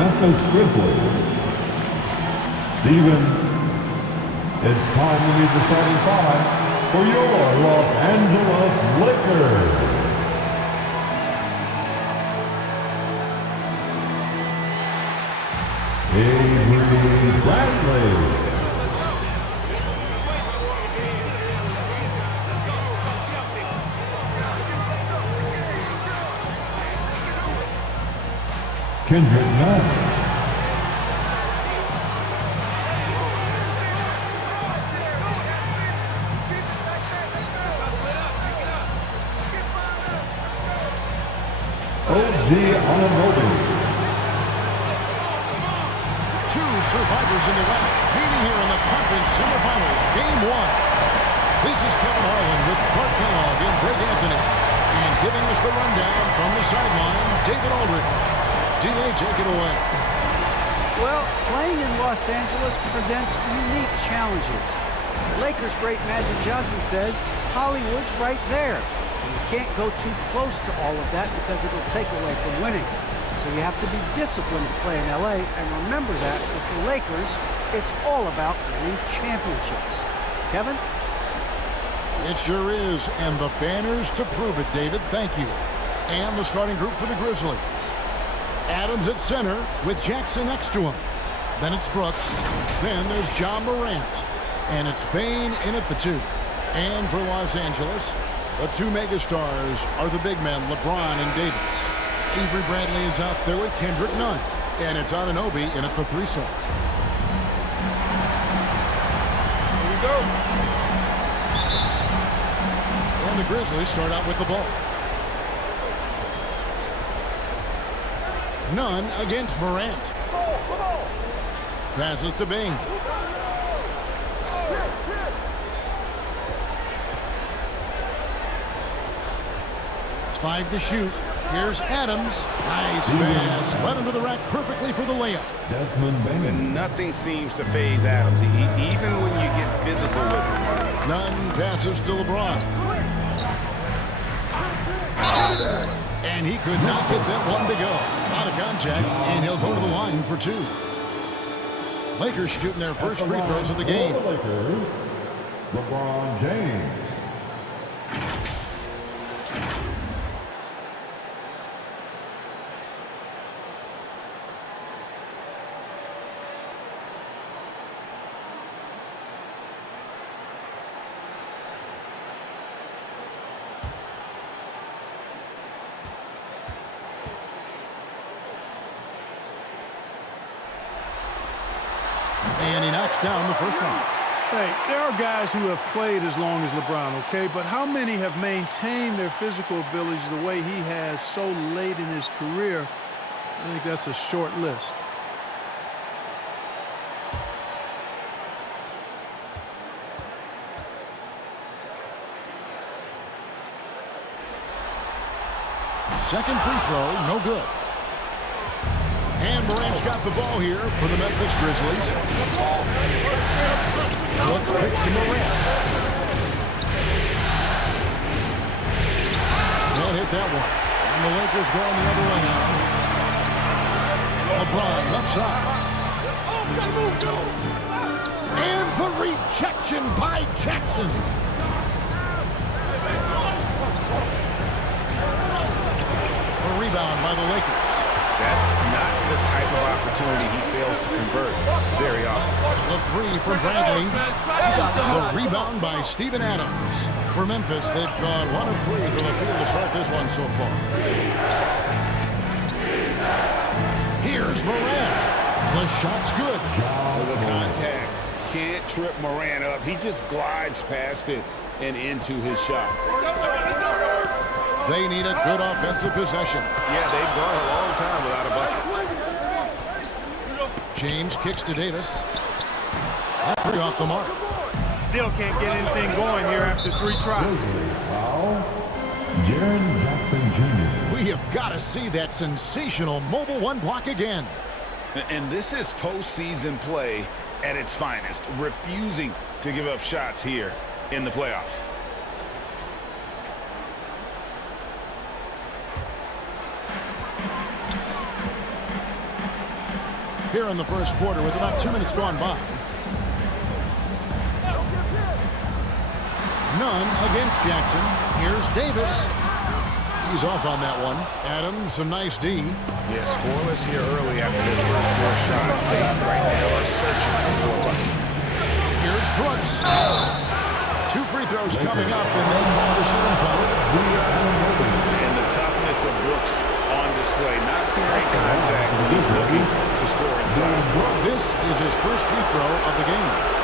Memphis Grizzlies. Steven, it's time to meet the starting five for your Los Angeles Lakers. Avery Bradley. Kendrick Nunn. O.G. Anunoby. Two survivors in the West meeting here in the conference semifinals, game one. This is Kevin Harlan with Clark Kellogg and Greg Anthony. And giving us the rundown from the sideline, David Aldridge. D.A., take it away. Well, playing in Los Angeles presents unique challenges. Lakers great Magic Johnson says Hollywood's right there. And you can't go too close to all of that because it'll take away from winning. So you have to be disciplined to play in L.A. And remember that with the Lakers, it's all about winning championships. Kevin? It sure is, and the banners to prove it, David. Thank you. And the starting group for the Grizzlies. Adams at center with Jackson next to him. Then it's Brooks. Then there's John Morant. And it's Bane in at the 2. And for Los Angeles, the two megastars are the big men, LeBron and Davis. Avery Bradley is out there with Kendrick Nunn. And it's Anunoby in at the 3 slot. Here we go. And the Grizzlies start out with the ball. Nunn against Morant. Passes to Bing. Five to shoot. Here's Adams. Nice pass. Led him to the rack perfectly for the layup. Desmond Bane. Nothing seems to faze Adams, even when you get physical with him. Nunn passes to LeBron. And he could not get that one to go. Out of contact, and he'll go to the line for 2. Lakers shooting their first free throws of the game. Lakers, LeBron James. And he knocks down the first one. Hey, there are guys who have played as long as LeBron, okay? But how many have maintained their physical abilities the way he has so late in his career? I think that's a short list. Second free throw, no good. And Morant's got the ball here for the Memphis Grizzlies. Brooks kicks to Morant. Can't hit that one. And the Lakers going the other way now. LeBron left side. And the rejection by Jackson. A rebound by the Lakers. That's not the type of opportunity he fails to convert very often. The 3 from Bradley. The rebound by Steven Adams. For Memphis, they've gone 1 of 3 from the field to start this one so far. Here's Morant. The shot's good. The contact. Can't trip Morant up. He just glides past it and into his shot. They need a good offensive possession. Yeah, they've gone a long time without a bucket. James kicks to Davis. That 3 off the mark. Still can't get anything going here after 3 tries. Foul. Jaren Jackson Jr. We have got to see that sensational mobile 1 block again. And this is postseason play at its finest, refusing to give up shots here in the playoffs. here in the first quarter with about 2 minutes gone by. None against Jackson. Here's Davis. He's off on that one. Adams, some nice D. Yeah, scoreless here early after their first 4 shots. They right now are searching for a bucket. Here's Brooks. 2 free throws coming up, and they call the shooting foul. And the toughness of Brooks on display, not fearing contact, but he's looking to score inside. This is his first free throw of the game.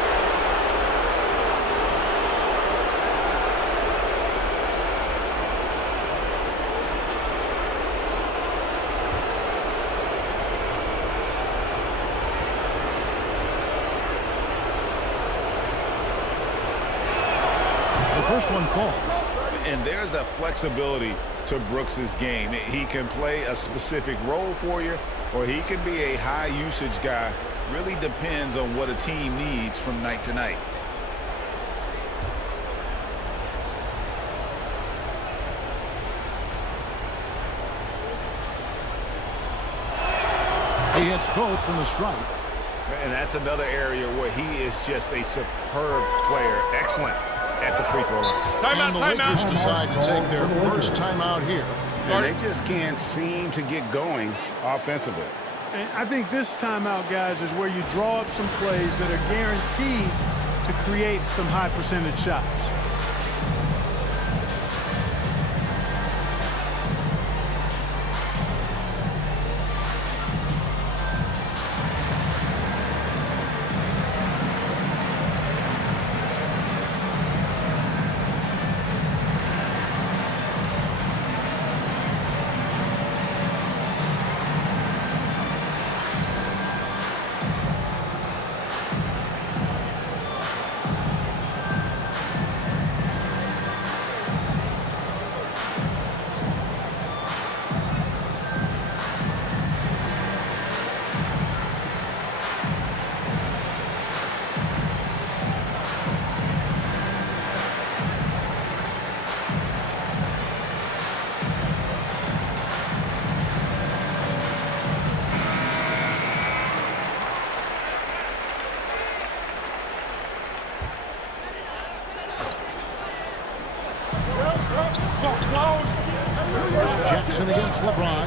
First one falls. And there's a flexibility to Brooks's game. He can play a specific role for you, or he can be a high usage guy. Really depends on what a team needs from night to night. He hits both from the stripe. And that's another area where he is just a superb player. Excellent at the free throw line. And the Lakers decide to take their first timeout here. And they just can't seem to get going offensively. And I think this timeout, guys, is where you draw up some plays that are guaranteed to create some high percentage shots. Jackson against LeBron.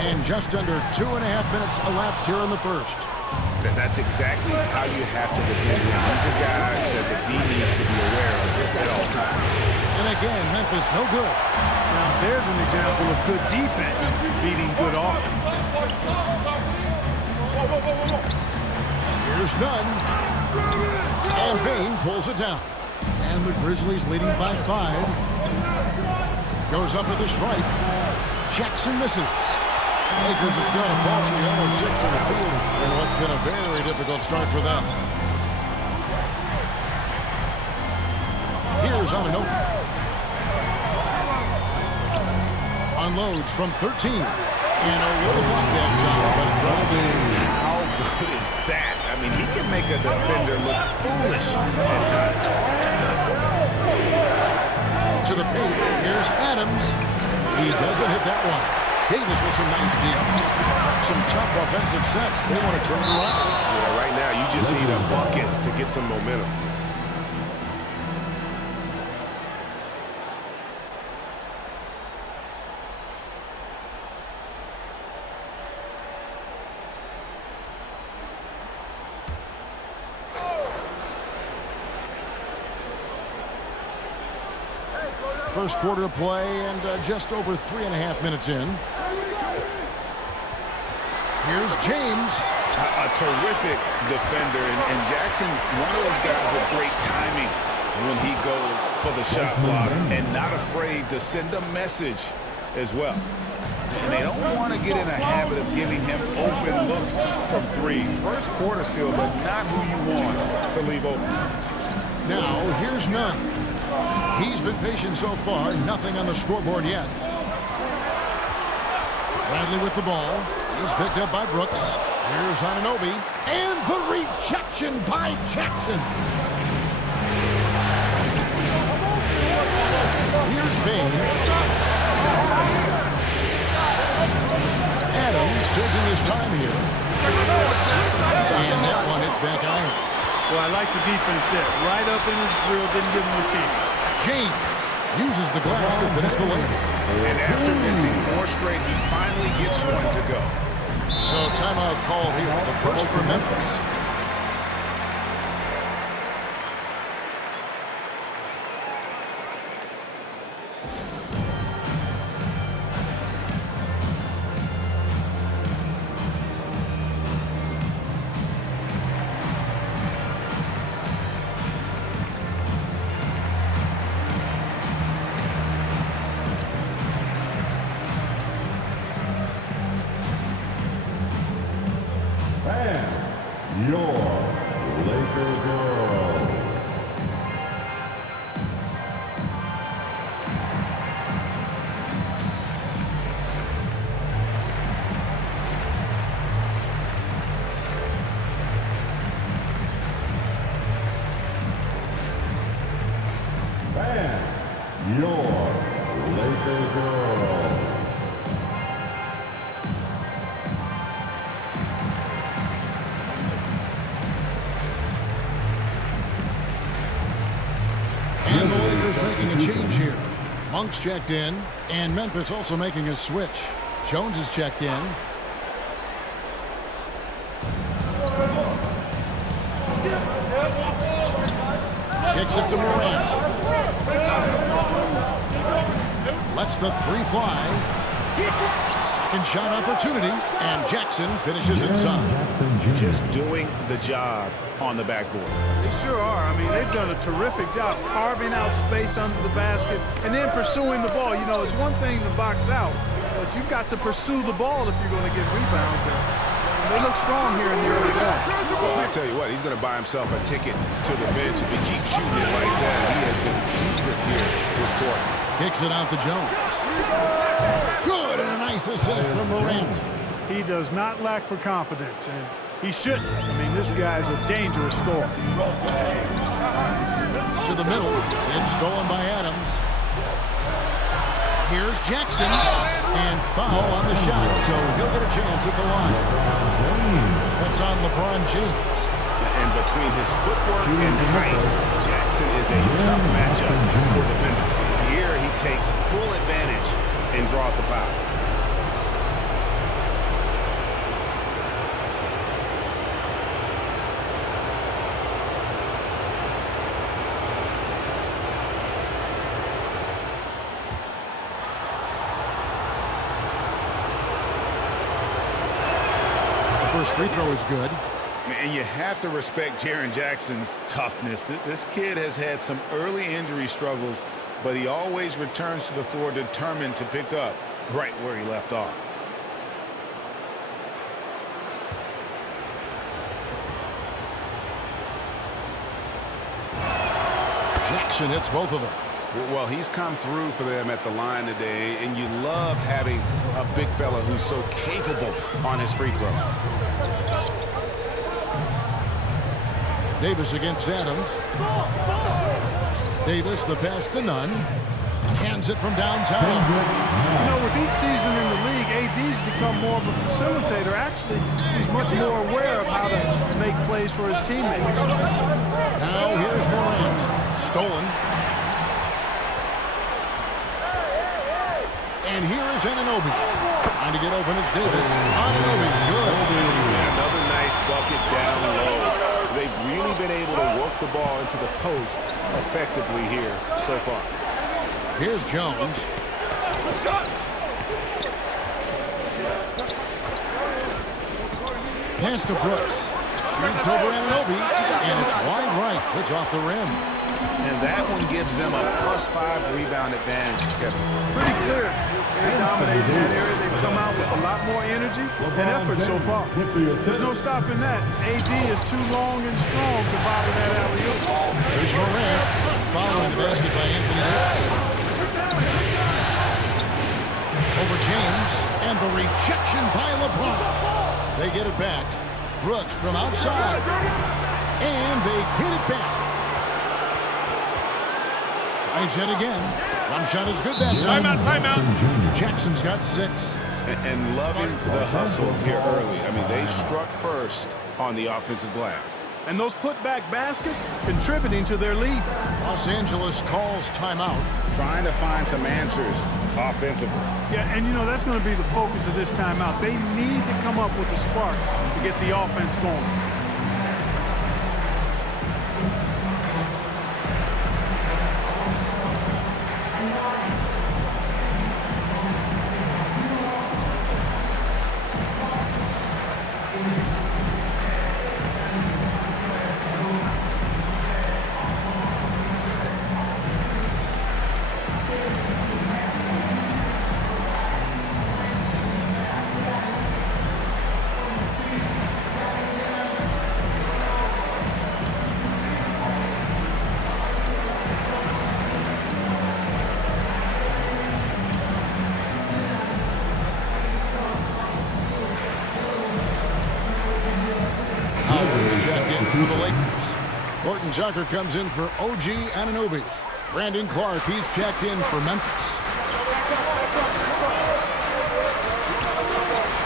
And just under 2.5 minutes elapsed here in the first. And that's exactly how you have to defend him. He's a guy that the D needs to be aware of at all times. And again, Memphis no good. Now, there's an example of good defense beating good offense. Here's none. And Bain pulls it down. And the Grizzlies leading by 5. Goes up with the stripe. Jackson misses. Lakers have got a paltry 0-6 in the field in what's been a very difficult start for them. Here's Ananobi. Unloads from 13. And a little block that time, but it drops. How good is that? I mean, he can make a defender look foolish at times. To the paint. Here's Adams. He doesn't hit that one. Davis with some nice deal. Some tough offensive sets. They want to turn it around. Yeah, right now you just need a bucket to get some momentum. First quarter of play and just over 3.5 minutes in. Here's James. A terrific defender, and Jackson, one of those guys with great timing when he goes for the shot block and not afraid to send a message as well. And they don't want to get in a habit of giving him open looks from 3. First quarter still, but not who you want to leave open. Now, here's none. He's been patient so far. Nothing on the scoreboard yet. Bradley with the ball. He's picked up by Brooks. Here's Ananobi. And the rejection by Jackson. Here's Bain. time here. And that one hits back iron. Well, I like the defense there. Right up in his grill, didn't give him a chance. James uses the glass to finish the layup. And after missing 4 straight, he finally gets one to go. So timeout call here. The first for Memphis. And your Laker girls. And your Laker girls. And the Lakers making a change here. Monk's checked in, and Memphis also making a switch. Jones is checked in. Kicks it to Morant. Lets the 3 fly. Second shot opportunity, and Jackson finishes inside. Just doing the job on the backboard. They sure are. I mean, they've done a terrific job carving out space under the basket and then pursuing the ball. You know, it's one thing to box out, but you've got to pursue the ball if you're going to get rebounds. And they look strong here in the early going. Well, I tell you what, he's going to buy himself a ticket to the bench if he keeps shooting it like that. He has been putrid here this quarter. Kicks it out to Jones. Good, and a nice assist from Morant. He does not lack for confidence, and he shouldn't. I mean, this guy's a dangerous scorer. To the middle. It's stolen by Adams. Here's Jackson. And foul on the shot, so he'll get a chance at the line. That's on LeBron James. And between his footwork and height, Jackson is a tough matchup for defenders. Here he takes full advantage and draws the foul. First free throw is good. And you have to respect Jaren Jackson's toughness. This kid has had some early injury struggles, but he always returns to the floor determined to pick up right where he left off. Jackson hits both of them. Well, he's come through for them at the line today, and you love having a big fella who's so capable on his free throw. Davis against Adams. Davis, the pass to Nunn. Cans it from downtown. You know, with each season in the league, AD's become more of a facilitator. Actually, he's much more aware of how to make plays for his teammates. Now here's Morant. Stolen. And here is Anunoby. Trying to get open is Davis. Anunoby, good. Another nice bucket down low. They've really been able to work the ball into the post effectively here so far. Here's Jones. Pass to Brooks. Shoots over Anunoby. And it's wide right. It's off the rim. And that one gives them a +5 rebound advantage, Kevin. Pretty clear. They dominate in that area. They've come out with a lot more energy and effort so far. There's no stopping that. AD is too long and strong to bother that alley-oop. There's Morant following the basket by Anthony Davis. Over James, and the rejection by LeBron. They get it back. Brooks from outside. And they get it back. Tries it again. One shot is good that time. Timeout. Jackson's got 6. And loving the hustle here early. I mean, they struck first on the offensive glass. And those putback baskets contributing to their lead. Los Angeles calls timeout. Trying to find some answers offensively. Yeah, and you know, that's going to be the focus of this timeout. They need to come up with a spark to get the offense going. For the Lakers. Horton Tucker comes in for OG Anunoby. Brandon Clark, he's checked in for Memphis.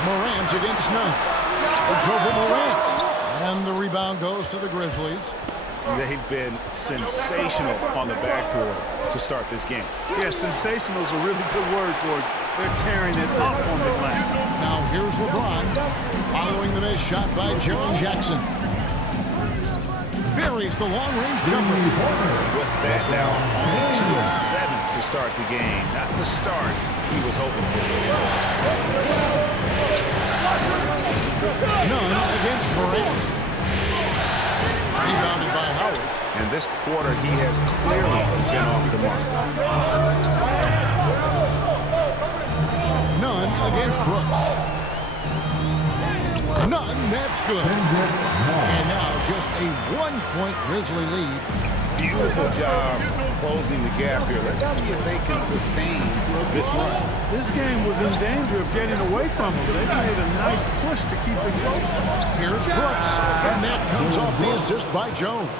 Morant against Nunn. It's over Morant. And the rebound goes to the Grizzlies. They've been sensational on the backboard to start this game. Yeah, sensational is a really good word for it. They're tearing it up on the glass. Now here's LeBron following the missed shot by Jaren Jackson. Buries the long-range jumper. With that now, only 2 of 7 to start the game. Not the start he was hoping for. Nunn against Morant. Rebounded by Howard. And this quarter, he has clearly been off the mark. Nunn against Brooks. Nunn, that's good. And now just a 1-point Grizzly lead. Beautiful job closing the gap here. Let's see if they can sustain this run. This game was in danger of getting away from them. They made a nice push to keep it close. Here's Brooks. And that comes off the assist by Jones.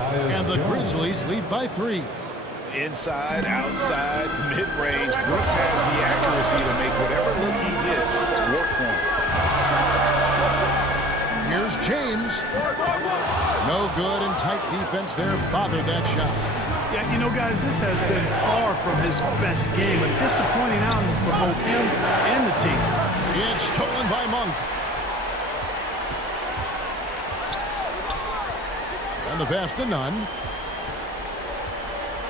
And the Grizzlies lead by 3. Inside, outside, mid-range. Brooks has the accuracy to make whatever look he gets work for him. Here's James. No good, and tight defense there bothered that shot. Yeah, you know, guys, this has been far from his best game. A disappointing outing for both him and the team. It's stolen by Monk. And the pass to Nunn.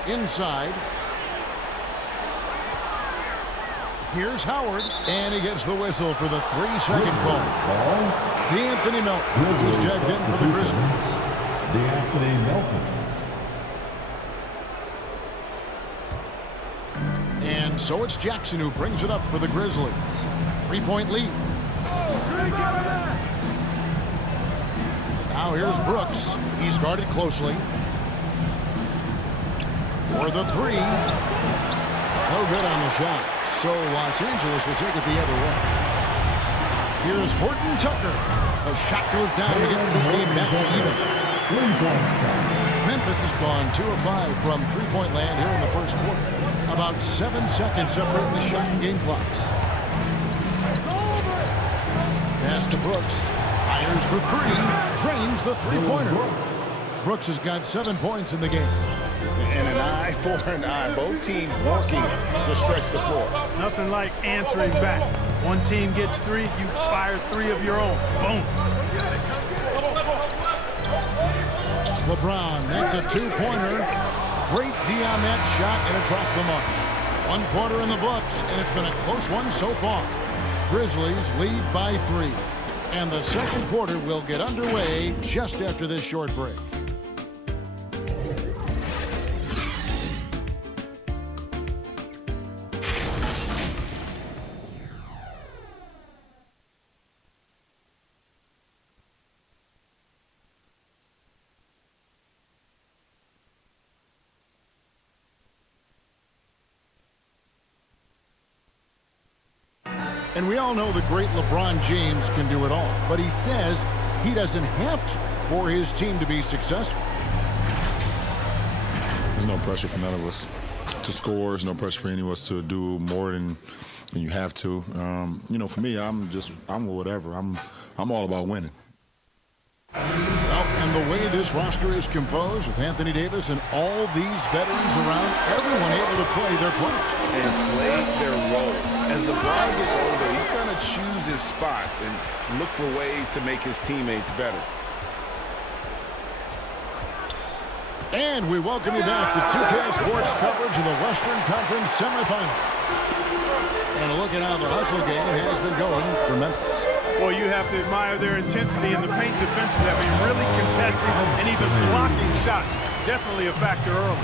Inside. Here's Howard, and he gets the whistle for the 3-second call. D'Anthony Melton, who's checked in for the Grizzlies. D'Anthony Melton. And so it's Jackson who brings it up for the Grizzlies. 3-point lead. Now here's Brooks. He's guarded closely. For the 3. No good on the shot. So Los Angeles will take it the other way. Here's Horton Tucker. The shot goes down and gets this game back to even. Memphis has gone 2 of 5 from three-point land here in the first quarter. About 7 seconds separating the shot and game clocks. Pass to Brooks. Fires for 3. Drains the three-pointer. Brooks has got 7 points in the game. And an eye for an eye. Both teams working to stretch the floor. Nothing like answering back. One team gets 3, you fire 3 of your own. Boom. LeBron, that's a 2-pointer. Great D on that shot, and it's off the mark. 1 quarter in the books, and it's been a close one so far. Grizzlies lead by 3. And the second quarter will get underway just after this short break. And we all know the great LeBron James can do it all, but he says he doesn't have to for his team to be successful. There's no pressure for none of us to score. There's no pressure for any of us to do more than and you have to. You know, for me, I'm whatever. I'm all about winning. Well, and the way this roster is composed with Anthony Davis and all these veterans around, everyone able to play their part. And play their role. As LeBron gets older, he's going to choose his spots and look for ways to make his teammates better. And we welcome you back to 2K Sports coverage of the Western Conference semifinals. And a look at how the hustle game has been going for Memphis. Well, you have to admire their intensity in the paint defensively. I mean, really contesting and even blocking shots. Definitely a factor early.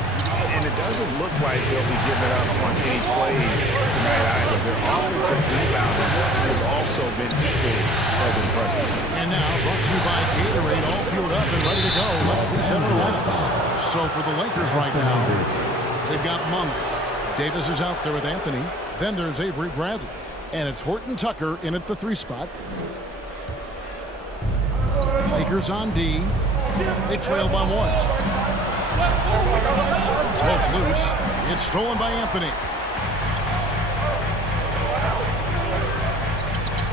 And it doesn't look like they'll be giving up on any plays tonight either. Their offensive rebounding has also been equally as impressive. And now, brought to you by Gatorade, all fueled up and ready to go. Let's reset our lineups. So for the Lakers right now, they've got Monk. Davis is out there with Anthony. Then there's Avery Bradley. And it's Horton Tucker in at the 3 spot. Lakers on D. They trail by 1. Pulled loose. It's stolen by Anthony.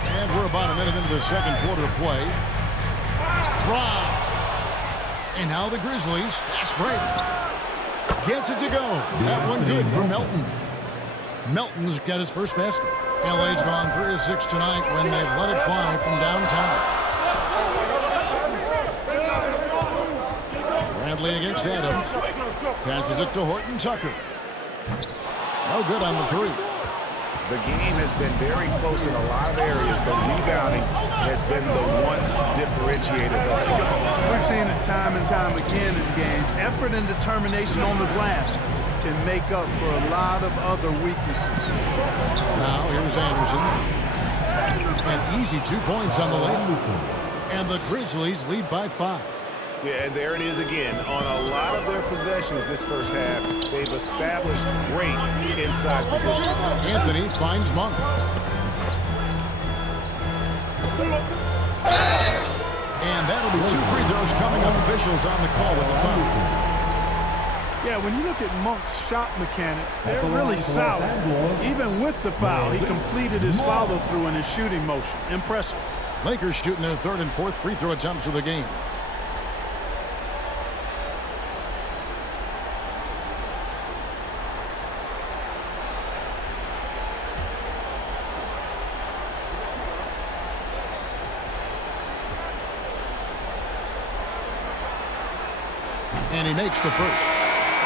And we're about a minute into the second quarter of play. Bron. And now the Grizzlies. Fast break. Gets it to go. That one good for Melton. Melton's got his first basket. LA's gone 3 of 6 tonight when they've let it fly from downtown. Bradley against Adams. Passes it to Horton Tucker. No good on the 3. The game has been very close in a lot of areas, but rebounding has been the one differentiator thus far. We've seen it time and time again in games. Effort and determination on the glass can make up for a lot of other weaknesses. Now here's Anderson. An easy 2 points on the lane. And the Grizzlies lead by 5. Yeah, and there it is again. On a lot of their possessions this first half, they've established great inside position. Anthony finds Monk. And that'll be 2 free throws coming up. Officials on the call with the foul. Yeah, when you look at Monk's shot mechanics, they're really solid. Even with the foul, he completed his follow-through in his shooting motion. Impressive. Lakers shooting their 3rd and 4th free throw attempts of the game. And he makes the first.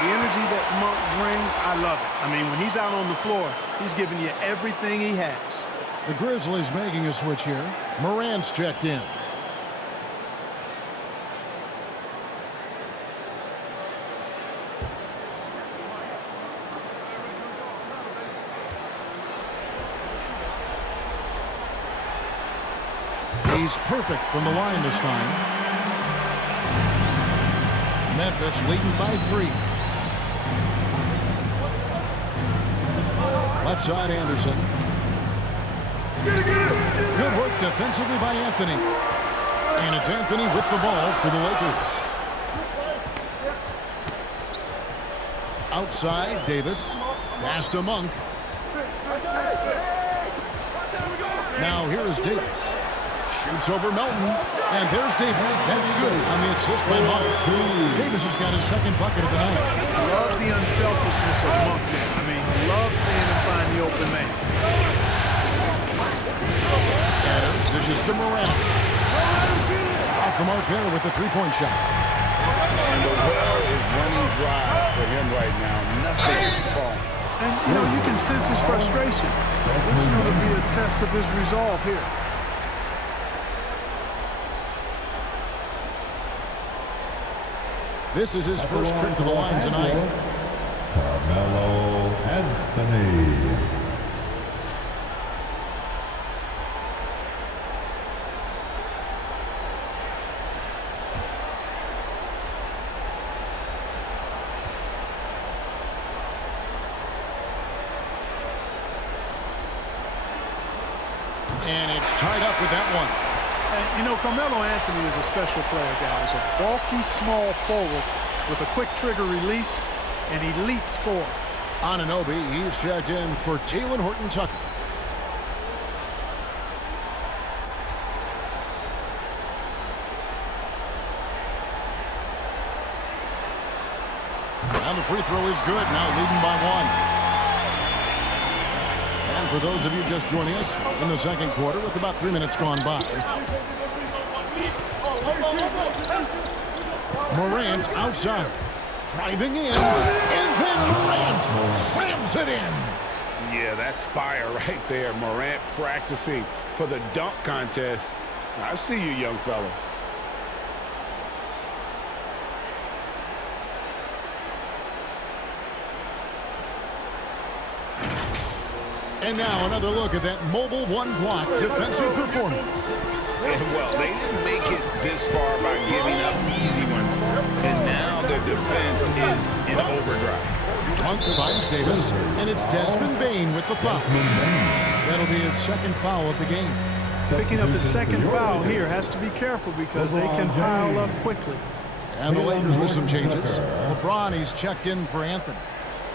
The energy that Monk brings, I love it. I mean, when he's out on the floor, he's giving you everything he has. The Grizzlies making a switch here. Moran's checked in. He's perfect from the line this time. Memphis leading by 3. Left side, Anderson. Good work defensively by Anthony. And it's Anthony with the ball for the Lakers. Outside, Davis. Pass to Monk. Now here is Davis. Shoots over Melton. And there's Davis. That's good on the assist by Monk. Davis has got his 2nd bucket of the night. Love the unselfishness of Monk there. I mean, love seeing him find the open man. Adams dishes to Moran. Off the mark there with the 3-point shot. And the well is running dry for him right now. Nothing falling. And, you know, you can sense his frustration. This is going to be a test of his resolve here. This is his first trip to the line tonight. Carmelo Anthony. And it's tied up with that one. And, you know, Carmelo Anthony is a special player, guys. A bulky, small forward with a quick trigger release and elite score. Anunoby, he's checked in for Taylor Horton Tucker. And the free throw is good. Now leading by 1. And for those of you just joining us in the second quarter with about 3 minutes gone by. Morant outside. Driving in. And then Morant slams it in. Yeah, that's fire right there. Morant practicing for the dunk contest. I see you, young fella. And now another look at that mobile one-block defensive performance. Well, they didn't make it this far by giving up easy ones. And now their defense is in overdrive. Monk finds Davis, and it's Desmond Bane with the foul. That'll be his second foul of the game. Picking up his second foul here. Has to be careful because they can pile up quickly. And the Lakers with some changes. Bron, he's checked in for Anthony.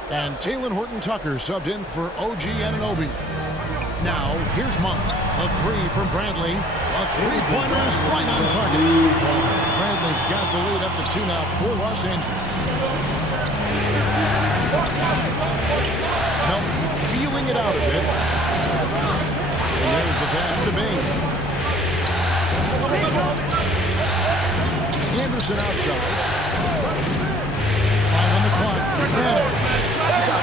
And Talen Horton-Tucker subbed in for OG Anunoby. Now, here's Monk. A three from Bradley. A three-pointer is right on target. Bradley's got the lead up to 2 now for Los Angeles. Now, feeling it out a bit. And there's the pass to Bane. Anderson outside. 5 on the clock.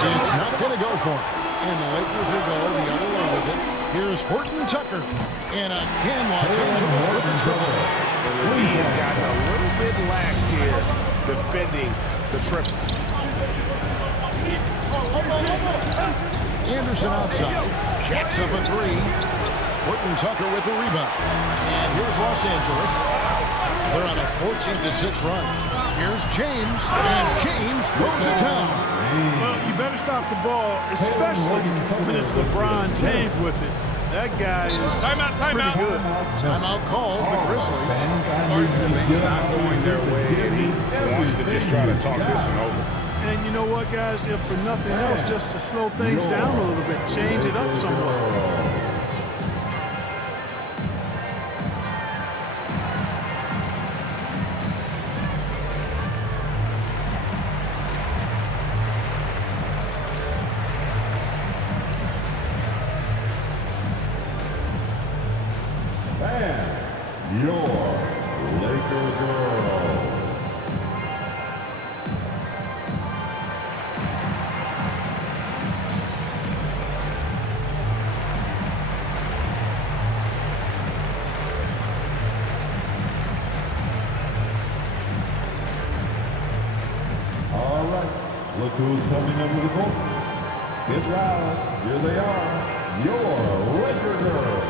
It's not going to go for him. And the Lakers will go the other way with it. Here's Horton-Tucker. And again, Los Angeles with the triple. The D has gotten a little bit laxed here defending the triple. Anderson outside. Jacks up a three. Horton-Tucker with the rebound. And here's Los Angeles. They're on a 14-6 run. Here's James. And James throws it down. Well, you better stop the ball, especially when it's LeBron James with it. That guy is pretty good. Timeout called the Grizzlies. Things not going their way, and he wants to just try to talk this one over. And you know what, guys? If for nothing else, just to slow things down a little bit, change it up somewhat. Your Laker girls. All right, look who's coming under the court. Get loud. Here they are, your Laker girls.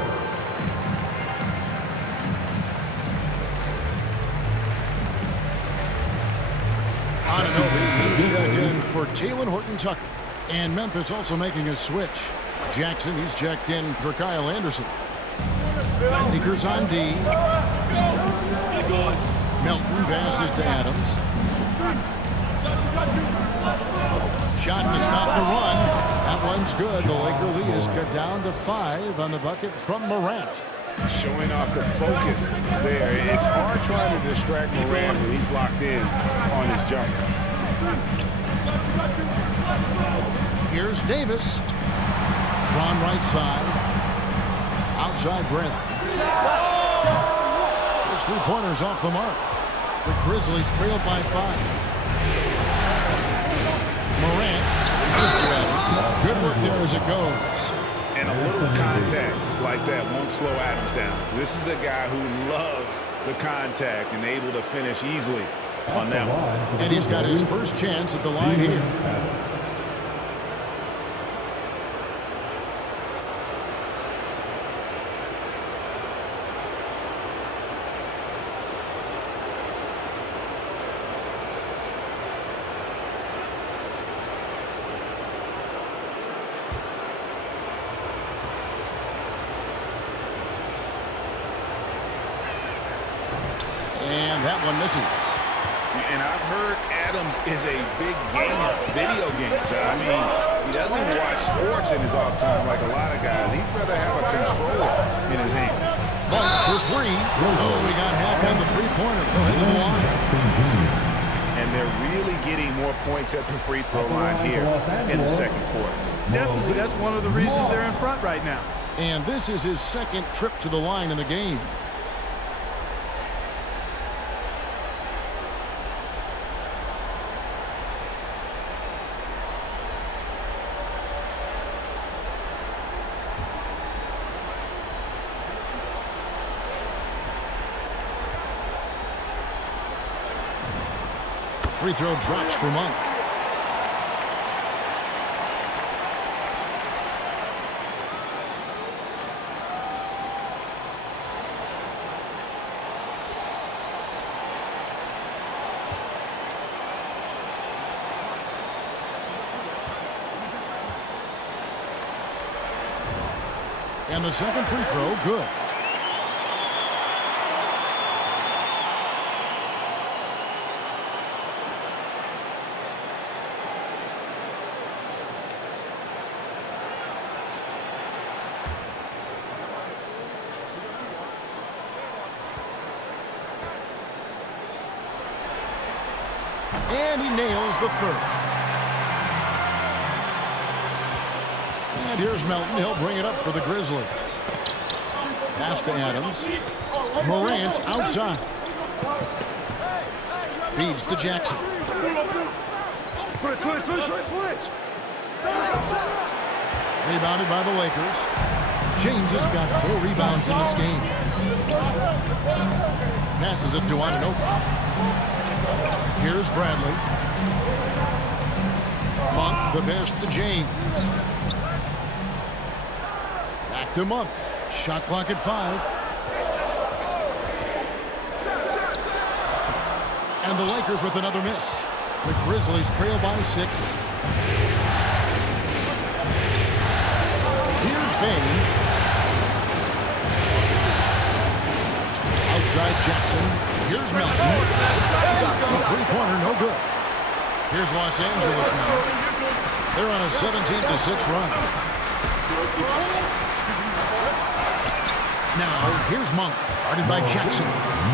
Anunoby is checked in for Talen Horton-Tucker. And Memphis also making a switch. Jackson, he's checked in for Kyle Anderson. Lakers on D. Melton passes to Adams. Shot to stop the run. That one's good. The Laker lead is cut down to 5 on the bucket from Morant. Showing off the focus there. It's hard trying to distract Morant when he's locked in on his jumper. Here's Davis. Bron right side. Outside Brent. His three-pointers off the mark. The Grizzlies trailed by 5. Morant. Good work there as it goes. And a little contact like that won't slow Adams down. This is a guy who loves the contact and able to finish easily on that one. And he's got his first chance at the line here. And that one misses. And I've heard Adams is a big gamer, video games. I mean, he doesn't watch sports in his off time like a lot of guys. He'd rather have a controller in his hand. Monk for 3. Oh, we got Hack on the three-pointer. Into the line. And they're really getting more points at the free throw line here in the second quarter. Definitely, that's one of the reasons they're in front right now. And this is his second trip to the line in the game. Free throw drops for Monk. And the second free throw, good. And he nails the third. And here's Melton. He'll bring it up for the Grizzlies. Pass to Adams. Morant outside. Feeds to Jackson. Switch. Rebounded by the Lakers. James has got 4 rebounds in this game. Passes it to Anunoby. Here's Bradley. Monk, the pass to James. Back to Monk. Shot clock at 5. And the Lakers with another miss. The Grizzlies trail by 6. Here's Bain. Outside Jackson. Here's Melton. The three-pointer, no good. Here's Los Angeles now. They're on a 17-6 run. Now, here's Monk, guarded by Jackson.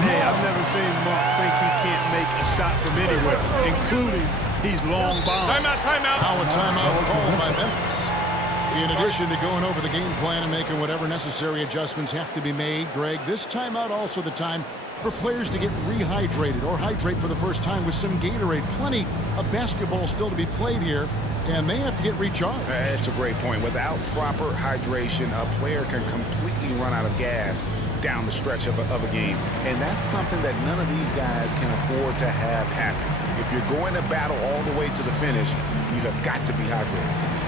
Hey, I've never seen Monk think he can't make a shot from anywhere, including these long bombs. Timeout. Now a timeout called by Memphis. In addition to going over the game plan and making whatever necessary adjustments have to be made, Greg, this timeout also the time for players to get rehydrated or hydrate for the first time with some Gatorade. Plenty of basketball still to be played here, and they have to get recharged. That's a great point. Without proper hydration, a player can completely run out of gas down the stretch of a game. And that's something that none of these guys can afford to have happen. If you're going to battle all the way to the finish, you have got to be hydrated.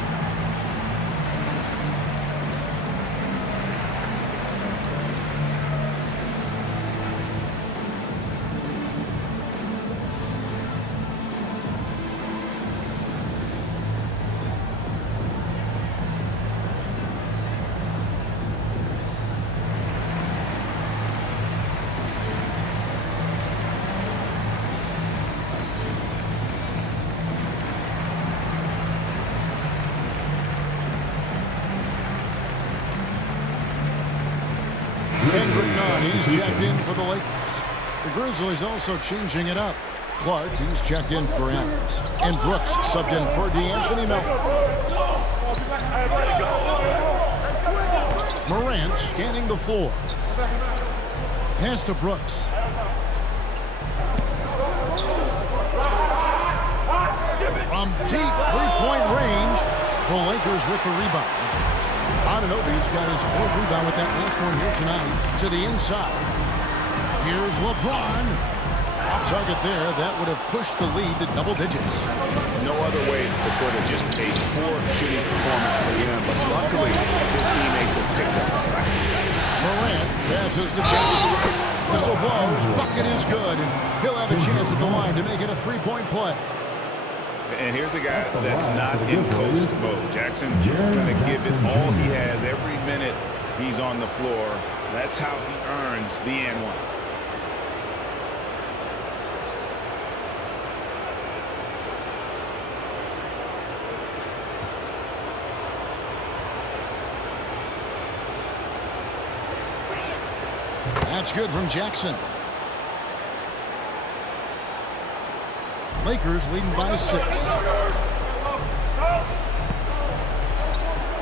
He's checked in for the Lakers. The Grizzlies also changing it up. Clark, he's checked in for Adams. And Brooks subbed in for DeAnthony Melton. Morant scanning the floor. Pass to Brooks. From deep three-point range, the Lakers with the rebound. Anunoby's got his 4th rebound with that last one here tonight. To the inside. Here's LeBron. Off target there. That would have pushed the lead to double digits. No other way to put it. Just a poor shooting performance for him. But luckily, his teammates have picked up the slack. Morant passes to Jackson. Whistle blows. Bucket is good. And he'll have a chance at the line to make it a 3-point play. And here's a guy that's not in coast mode. Jackson's going to give it all he has every minute he's on the floor. That's how he earns the and one. That's good from Jackson. Lakers leading by 6.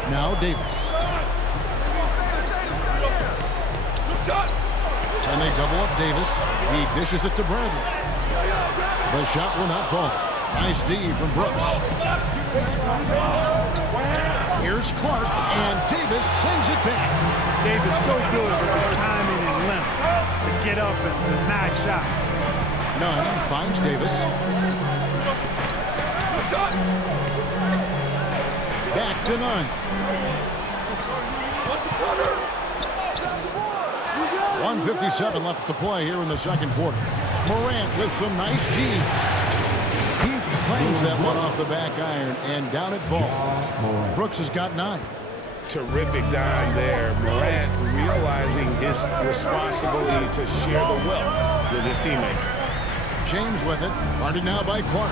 Now Davis. And they double up Davis. He dishes it to Bradley. The shot will not fall. Nice D from Brooks. Here's Clark, and Davis sends it back. Davis so good with his timing and length to get up and to knock shots. Nunn finds Davis. Back to Nunn. 1:57 left to play here in the second quarter. Morant with some nice D. He claims that one off the back iron, and down it falls. Brooks has got 9. Terrific dime there. Morant realizing his responsibility to share the wealth with his teammates. James with it. Guarded now by Clark.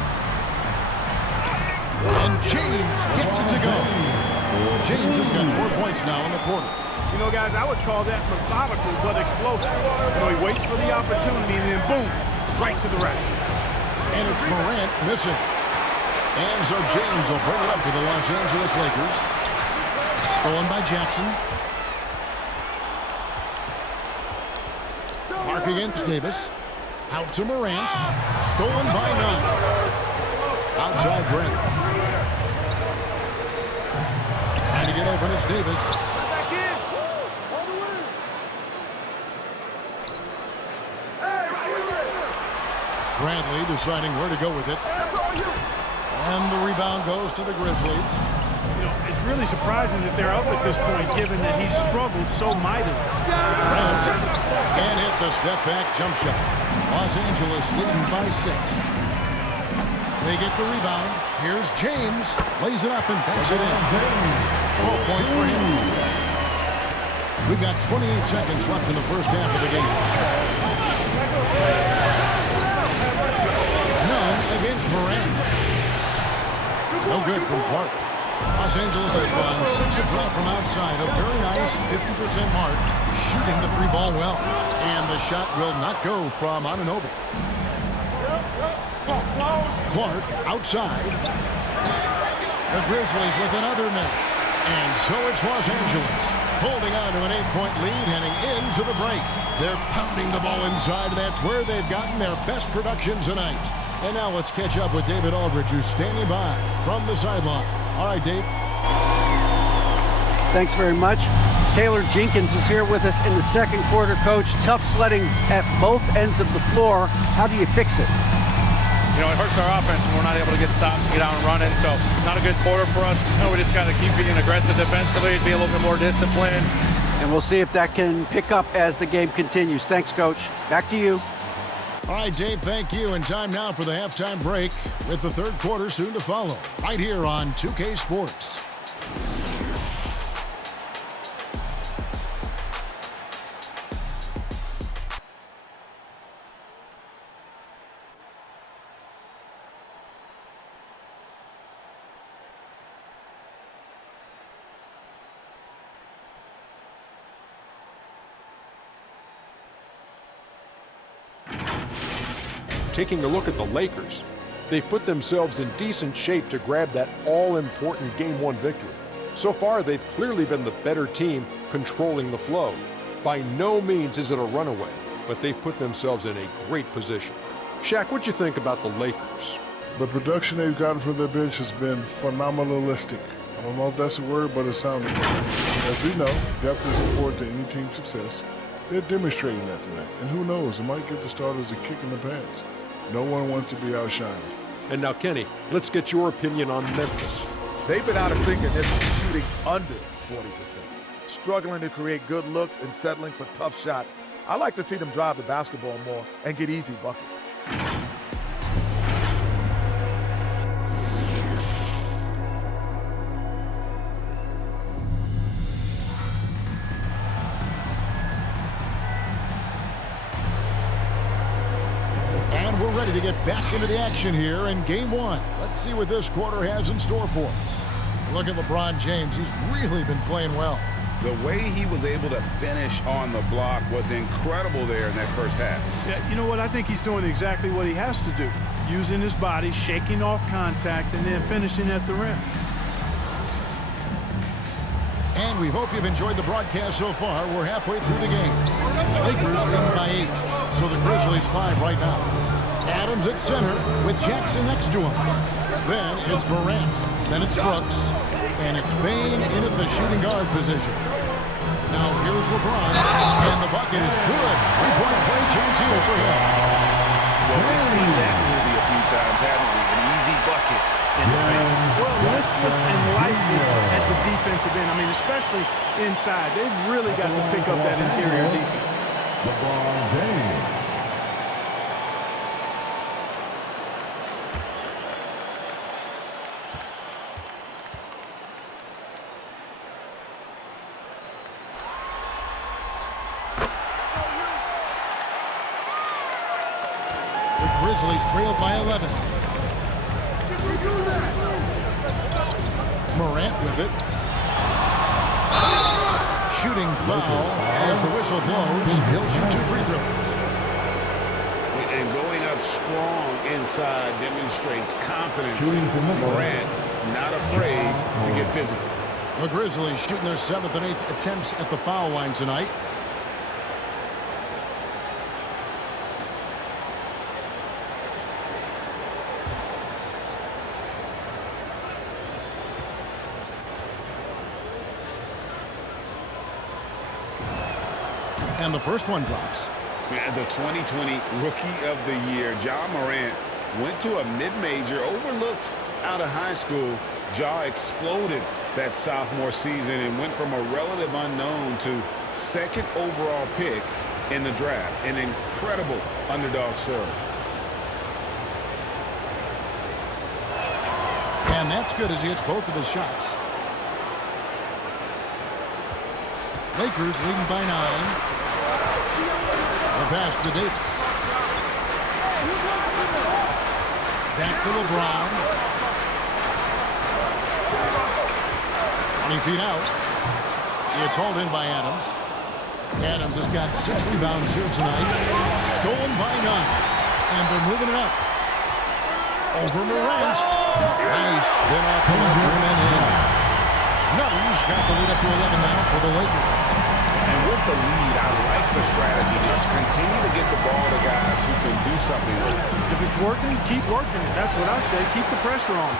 And James gets it to go. James has got 4 points now in the quarter. You know, guys, I would call that methodical but explosive. You know, he waits for the opportunity and then boom, right to the rack. And it's Morant missing. And so James will bring it up for the Los Angeles Lakers. Stolen by Jackson. Clark against Davis. Out to Morant. Stolen by Nunn. Outside Brent. Trying to get open is Davis. Bradley deciding where to go with it. And the rebound goes to the Grizzlies. You know, it's really surprising that they're up at this point, given that he's struggled so mightily. Grant can't hit the step-back jump shot. Los Angeles leading by 6. They get the rebound. Here's James. Lays it up and banks it in. 12 points for him. We've got 28 seconds left in the first half of the game. Nunn against Morant. No good from Clark. Los Angeles has gone 6 of 12 from outside. A very nice 50% mark. Shooting the 3-ball well. And the shot will not go from Anunoby. Clark outside. The Grizzlies with another miss. And so it's Los Angeles holding on to an 8-point lead heading into the break. They're pounding the ball inside. That's where they've gotten their best production tonight. And now let's catch up with David Aldridge, who's standing by from the sideline. All right, Dave. Thanks very much. Taylor Jenkins is here with us in the second quarter, Coach. Tough sledding at both ends of the floor. How do you fix it? You know, it hurts our offense when we're not able to get stops and get out and running. So not a good quarter for us. You know, we just got to keep being aggressive defensively, be a little bit more disciplined. And we'll see if that can pick up as the game continues. Thanks, Coach. Back to you. All right, Dave, thank you. And time now for the halftime break with the third quarter soon to follow right here on 2K Sports. Taking a look at the Lakers, they've put themselves in decent shape to grab that all-important Game 1 victory. So far, they've clearly been the better team controlling the flow. By no means is it a runaway, but they've put themselves in a great position. Shaq, what'd you think about the Lakers? The production they've gotten from their bench has been phenomenalistic. I don't know if that's a word, but it sounded good. As we know, depth is important to any team's success. They're demonstrating that tonight, and who knows, it might give the starters a kick in the pants. No one wants to be outshined. And now, Kenny, let's get your opinion on Memphis. They've been out of sync in this shooting under 40%. Struggling to create good looks and settling for tough shots. I like to see them drive the basketball more and get easy buckets. We're ready to get back into the action here in Game 1. Let's see what this quarter has in store for us. Look at LeBron James. He's really been playing well. The way he was able to finish on the block was incredible there in that first half. Yeah, you know what? I think he's doing exactly what he has to do. using his body, shaking off contact, and then finishing at the rim. And we hope you've enjoyed the broadcast so far. We're halfway through the game. Lakers leading by 8. So the Grizzlies 5 right now. Adams at center with Jackson next to him. Then it's Morant. Then it's Brooks. And it's Bane in at the shooting guard position. Now here's LeBron. And the bucket is good. 3-point play chance here for him. Well, we've seen that movie a few times, haven't we? An easy bucket in the paint. Well, listless and lifeless at the defensive end. I mean, especially inside. They've really got to pick up that interior defense. LeBron James. Grizzlies trailed by 11. Morant with it. Shooting foul as the whistle blows. He'll shoot 2 free throws. And going up strong inside demonstrates confidence. Morant not afraid to get physical. The Grizzlies shooting their 7th and 8th attempts at the foul line tonight. And the first one drops. Yeah, the 2020 Rookie of the Year, Ja Morant, went to a mid-major, overlooked out of high school. Ja exploded that sophomore season and went from a relative unknown to 2nd overall pick in the draft. An incredible underdog story. And that's good as he hits both of his shots. Lakers leading by 9. The pass to Davis. Back to LeBron. 20 feet out. It's hauled in by Adams. Adams has got 6 rebounds here tonight. Stolen by 9. And they're moving it up. Over Morant. Nice spin off the left rim and in. Nunn's got the lead up to 11 now for the Lakers. And with the lead, I like the strategy here. Continue to get the ball to guys who can do something with it. If it's working, keep working it. That's what I say. Keep the pressure on.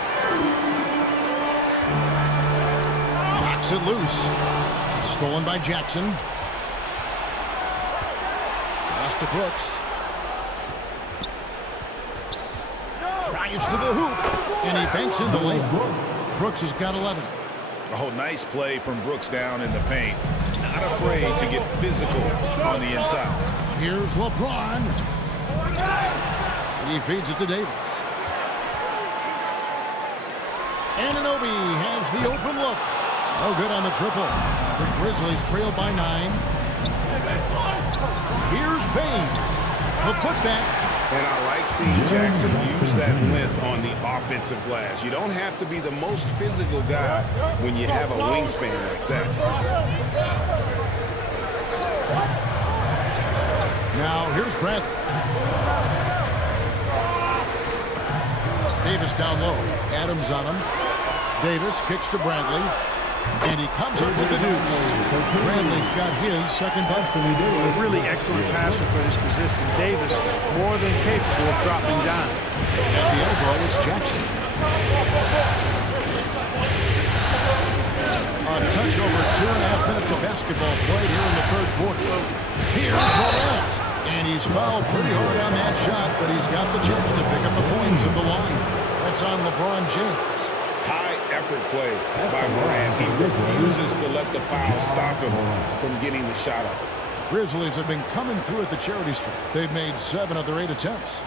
Knocks it loose. Stolen by Jackson. Pass to Brooks. Drives to the hoop. And he banks in the layup. Brooks has got 11. Oh, nice play from Brooks down in the paint. Not afraid to get physical on the inside. Here's LeBron. He feeds it to Davis. Anunoby has the open look. No good on the triple. The Grizzlies trail by 9. Here's Bane. The putback. And I like seeing Jackson use that length on the offensive glass. You don't have to be the most physical guy when you have a wingspan like that. Now here's Brent. Davis down low. Adams on him. Davis kicks to Bradley. And he comes up with the deuce. Bradley's got his second bucket. A really excellent passer for this position. Davis more than capable of dropping down. At the elbow is Jackson. A touch over 2.5 minutes of basketball played here in the 3rd quarter. Here's Morant. And he's fouled pretty hard on that shot, but he's got the chance to pick up the points at the line. That's on LeBron James. Effort play by Morant. He refuses to let the foul stop him from getting the shot up. Grizzlies have been coming through at the charity stripe. They've made 7 of their 8 attempts.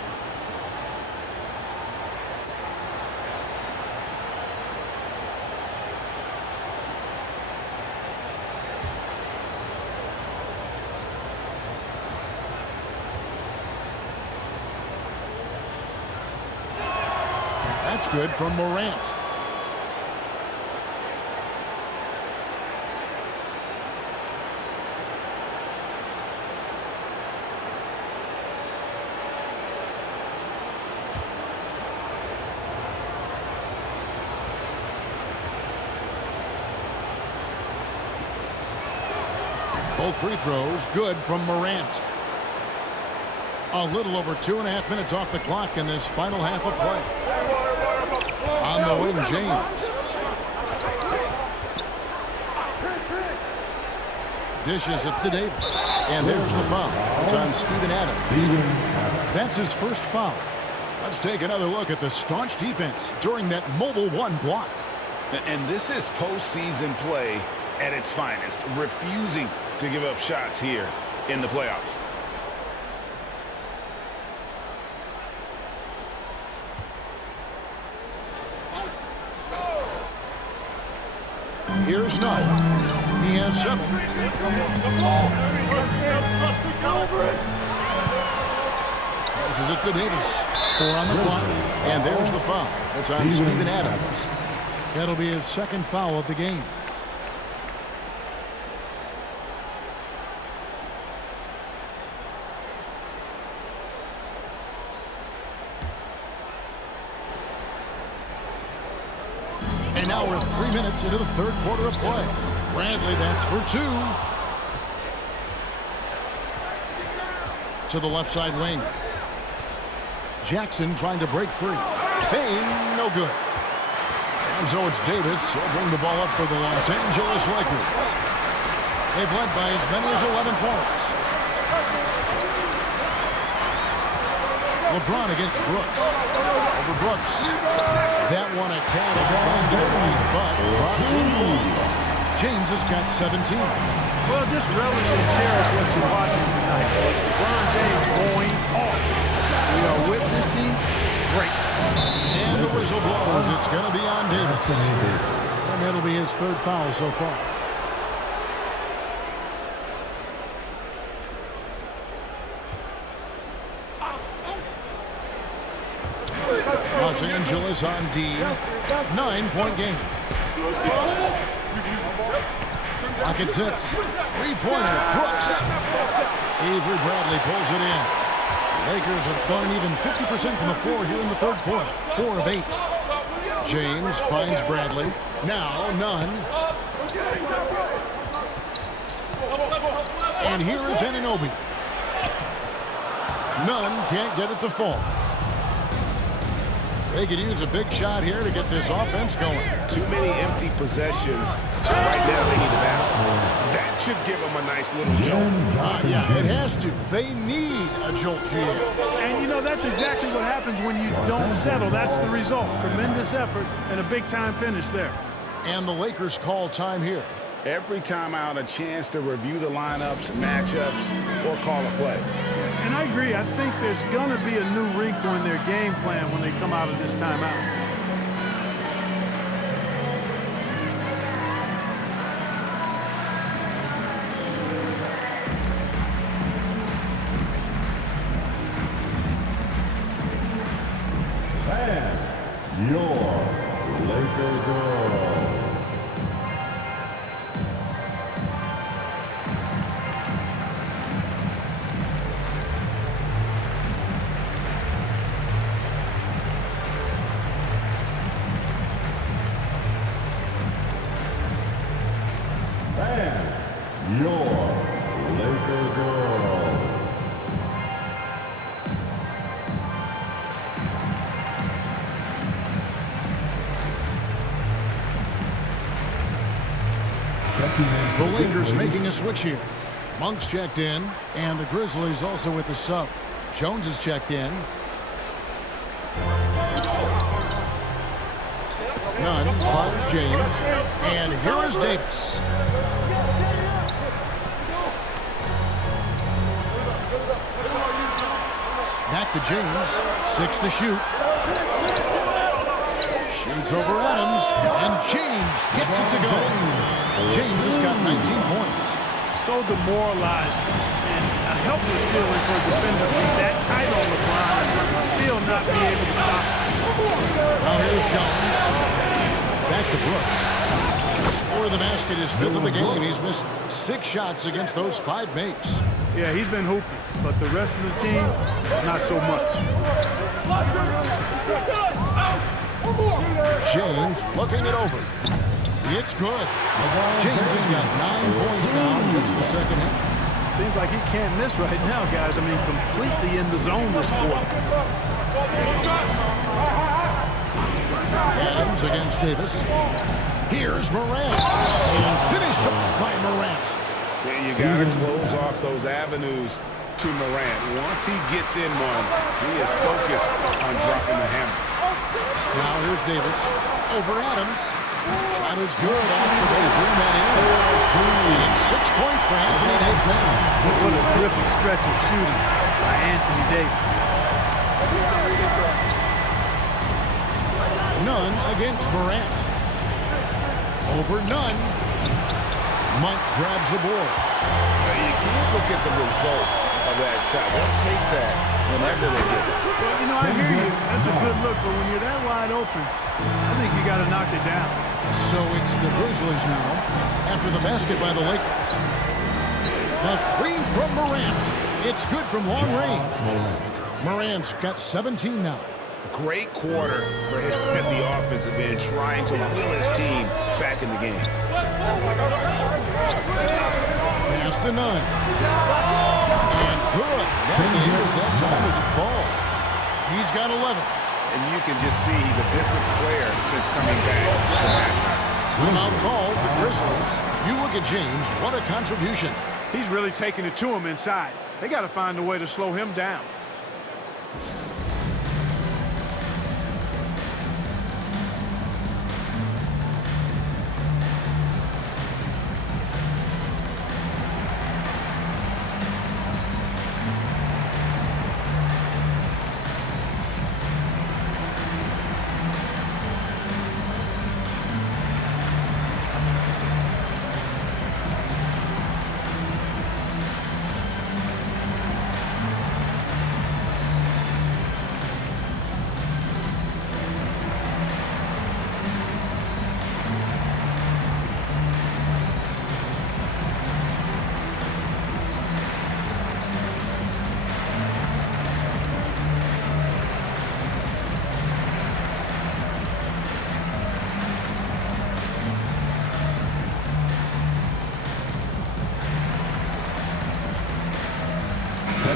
That's good from Morant. Both free throws good from Morant. A little over 2.5 minutes off the clock in this final half of play. On the wing, James. Dishes it to Davis. And there's the foul. It's on Steven Adams. That's his first foul. Let's take another look at the staunch defense during that mobile one block. And this is postseason play at its finest, refusing to give up shots here in the playoffs. Here's Nunn. He has 7. This is it to Davis. 4 on the clock. And there's the foul. It's on Steven Adams. That'll be his second foul of the game. And now we're 3 minutes into the third quarter of play. Bradley, that's for 2. To the left side wing. Jackson trying to break free. Payne, no good. And so it's Davis. He'll bring the ball up for the Los Angeles Lakers. They've led by as many as 11 points. LeBron against Brooks. Over Brooks. That one a tad on trying to get it right, but drops in full. James has got 17. Well, just relish and cherish what you're watching tonight, folks. LeBron James going off. We are witnessing greatness. And the whistle blows. It's going to be on Davis. And that'll be his third foul so far. Los Angeles on D. 9-point game. Lock at 6. Three-pointer. Brooks. Avery Bradley pulls it in. Lakers have gone even 50% from the floor here in the third quarter. 4 of 8. James finds Bradley. Now Nunn. And here is Anunoby. Nunn can't get it to fall. They could use a big shot here to get this offense going. Too many empty possessions. Right now they need the basketball. That should give them a nice little jolt. Yeah, it has to. They need a jolt here. And, you know, that's exactly what happens when you don't settle. That's the result. Tremendous effort and a big-time finish there. And the Lakers call time here. Every time out, a chance to review the lineups, matchups, or call a play. And I agree. I think there's going to be a new wrinkle in their game plan when they come out of this timeout. And your Laker girls. Your Laker girls. The Lakers making a switch here. Monk's checked in, and the Grizzlies also with the sub. Jones is checked in. Nunn finds James, and here is Davis. Back to James, 6 to shoot. Shades over Adams, and James gets it to go. James has got 19 points. So demoralizing and a helpless feeling for a defender to be that tight on LeBron and still not be able to stop him. Now here's Jones. Back to Brooks. Score of the basket is 5th of the game. He's missed 6 shots against those 5 makes. Yeah, he's been hooping, but the rest of the team, not so much. James looking it over. It's good. James has got 9 points now in just the second half. Seems like he can't miss right now, guys. I mean, completely in the zone this quarter. Adams against Davis. Here's Morant. And finished up by Morant. Yeah, you got to close off those avenues to Morant. Once he gets in one, he is focused on dropping the hammer. Now here's Davis. Over Adams. Shot is good after they bring that in. And 6 points for Anthony Davis. What a terrific stretch of shooting by Anthony Davis. Nunn against Morant. Over Nunn. Monk grabs the board. Now, you can't look at the result of that shot. They'll take that whenever they get it. Well, you know, I hear you. That's a good look, but when you're that wide open, I think you got to knock it down. So it's the Grizzlies now after the basket by the Lakers. A three from Morant. It's good from long range. Morant's got 17 now. Great quarter for him at the offensive end, trying to will his team back in the game. Pass to Nunn. And good. That is that time as it falls. He's got 11. And you can just see he's a different player since coming back from halftime. Timeout called the Grizzlies. You look at James, what a contribution. He's really taking it to him inside. They got to find a way to slow him down.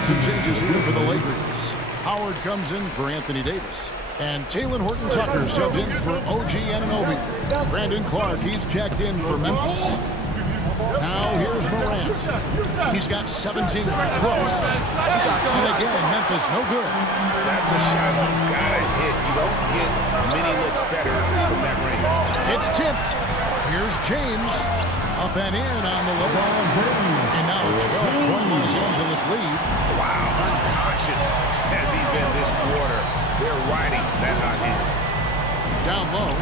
Some changes here for the Lakers. Howard comes in for Anthony Davis. And Talen Horton-Tucker subbed in for OG Anunoby. Brandon Clark, he's checked in for Memphis. Now here's Morant. He's got 17 close. And again, Memphis no good. That's a shot he's got to hit. You don't get many looks better from that range. It's tipped. Here's James. Up and in on the low. And now a 12-point Los Angeles lead. Wow, unconscious has he been this quarter. They're riding that hot hand. Down low.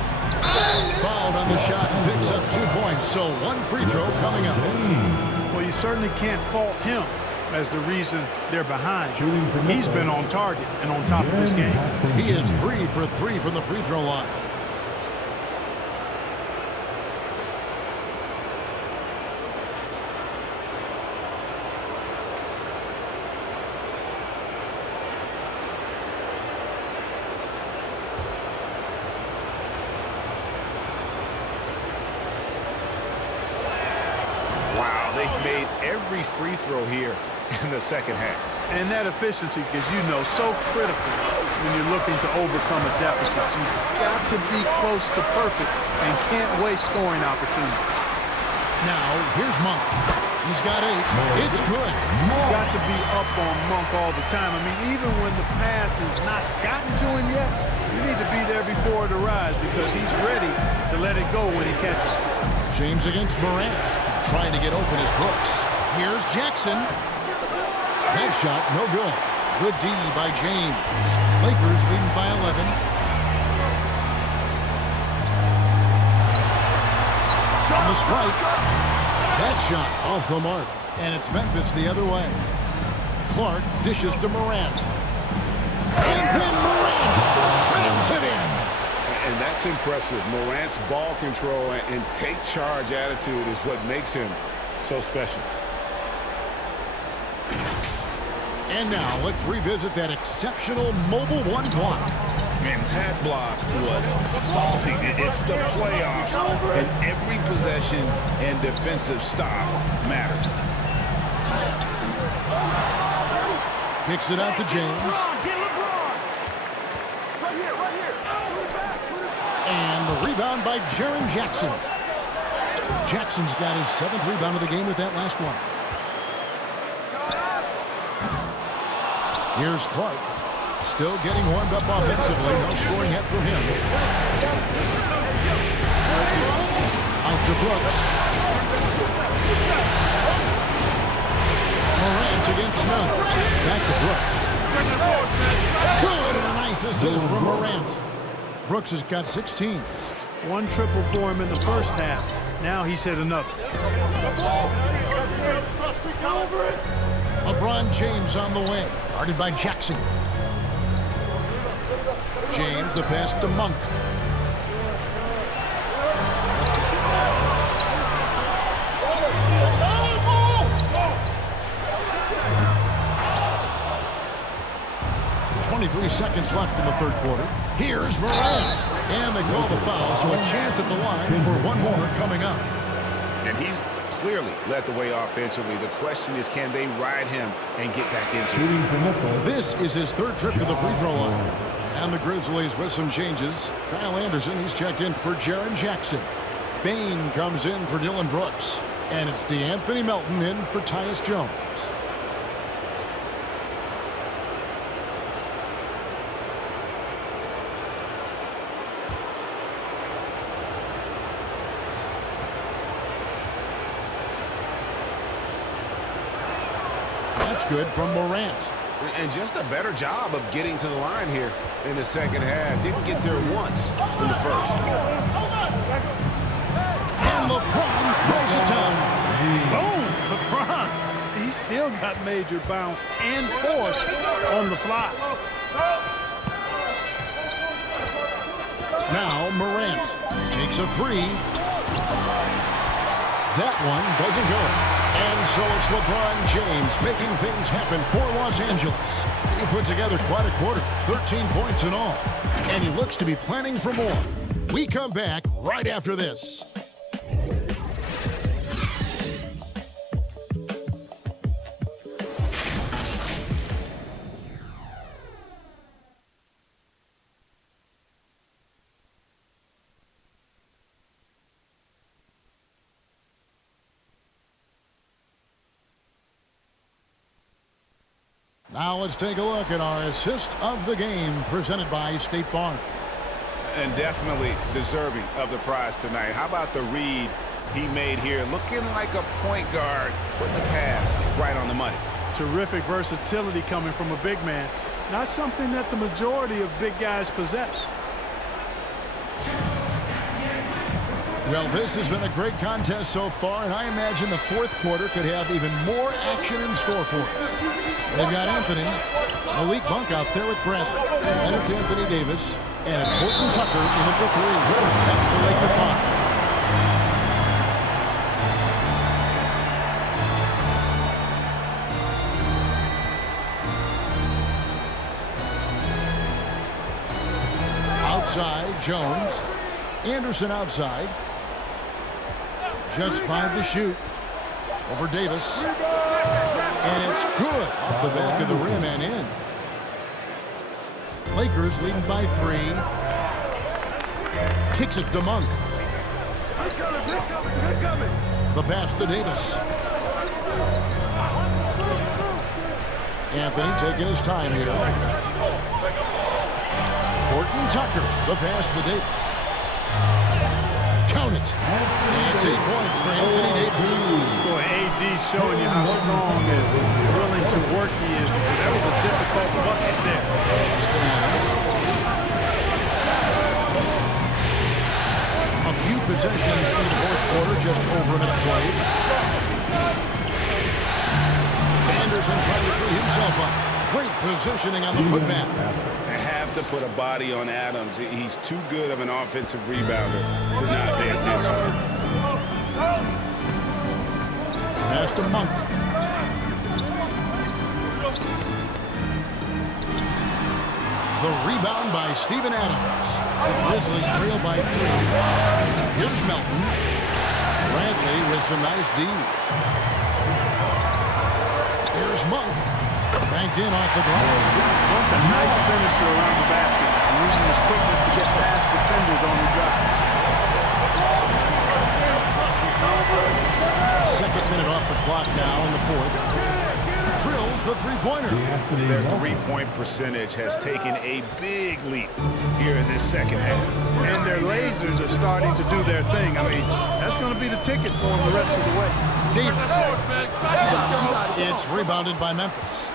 Fouled on the shot and picks up 2 points. So one free throw coming up. Well, you certainly can't fault him as the reason they're behind. He's been on target and on top of his game. He is 3 for 3 from the free throw line. Made every free throw here in the second half. And that efficiency, as you know, so critical when you're looking to overcome a deficit. You've got to be close to perfect and can't waste scoring opportunities. Now, here's Monk. He's got 8. It's good. You've got to be up on Monk all the time. I mean, even when the pass has not gotten to him yet, you need to be there before it arrives because he's ready to let it go when he catches it. James against Morant. Trying to get open his Brooks. Here's Jackson. That shot, no good. Good D by James. Lakers leading by 11. On the strike. That shot off the mark. And it's Memphis the other way. Clark dishes to Morant. And then Morant slams it in. And that's impressive. Morant's ball control and take charge attitude is what makes him so special. And now let's revisit that exceptional mobile one block. Man, that block was something. It's the playoffs, and every possession and defensive stop matters. Kicks it out to James. And the rebound by Jaren Jackson. Jackson's got his 7th rebound of the game with that last one. Here's Clark. Still getting warmed up offensively. No scoring yet from him. Out to Brooks. Morant against Miller. Back to Brooks. Good, and a nice assist from Morant. Brooks has got 16. 1 triple for him in the first half. Now he's hit another. LeBron James on the wing. Guarded by Jackson. James, the pass to Monk. .23 seconds left in the third quarter. Here's Morant. And they call the foul, so a chance at the line for one more coming up. And he's clearly led the way offensively. The question is, can they ride him and get back into it? This is his 3rd trip to the free throw line. And the Grizzlies with some changes. Kyle Anderson, he's checked in for Jaren Jackson. Bain comes in for Dylan Brooks. And it's DeAnthony Melton in for Tyus Jones. That's good from Morant. And just a better job of getting to the line here in the second half. Didn't get there once in the first. And LeBron throws it down. Boom! LeBron. He still got major bounce and force on the fly. Now Morant takes a 3. That one doesn't go. And so it's LeBron James making things happen for Los Angeles. He put together quite a quarter, 13 points in all. And he looks to be planning for more. We come back right after this. Now let's take a look at our assist of the game presented by State Farm. And definitely deserving of the prize tonight. How about the read he made here? Looking like a point guard, putting the pass right on the money. Terrific versatility coming from a big man. Not something that the majority of big guys possess. Well, this has been a great contest so far, and I imagine the fourth quarter could have even more action in store for us. They've got Anthony, Malik Monk out there with Bradley. Then it's Anthony Davis, and it's Horton Tucker in at the 3. That's the Laker 5. Outside, Jones. Anderson outside. Just 5 to shoot. Over Davis. And it's good off the back of the rim and in. Lakers leading by 3. Kicks it to Monk. The pass to Davis. Anthony taking his time here. Horton Tucker. The pass to Davis. Count it. That's 8 points for Anthony Davis. Boy, AD showing you how strong and willing to work he is, because that was a difficult bucket there. A few possessions in the fourth quarter, just over a minute played. Anderson trying to free himself up. Great positioning on the putback. They have to put a body on Adams. He's too good of an offensive rebounder to not pay attention. Pass to Monk. The rebound by Steven Adams. The Grizzlies trail by 3. Here's Melton. Bradley with some nice D. Here's Monk. Banked in off the glass. Monk, a nice finisher around the basket, using his quickness to get past defenders on the drive. Second minute off the clock now in the fourth. Drills the three-pointer. Their three-point percentage has taken a big leap here in this second half. And their lasers are starting to do their thing. I mean, that's going to be the ticket for them the rest of the way. Davis. It's rebounded by Memphis.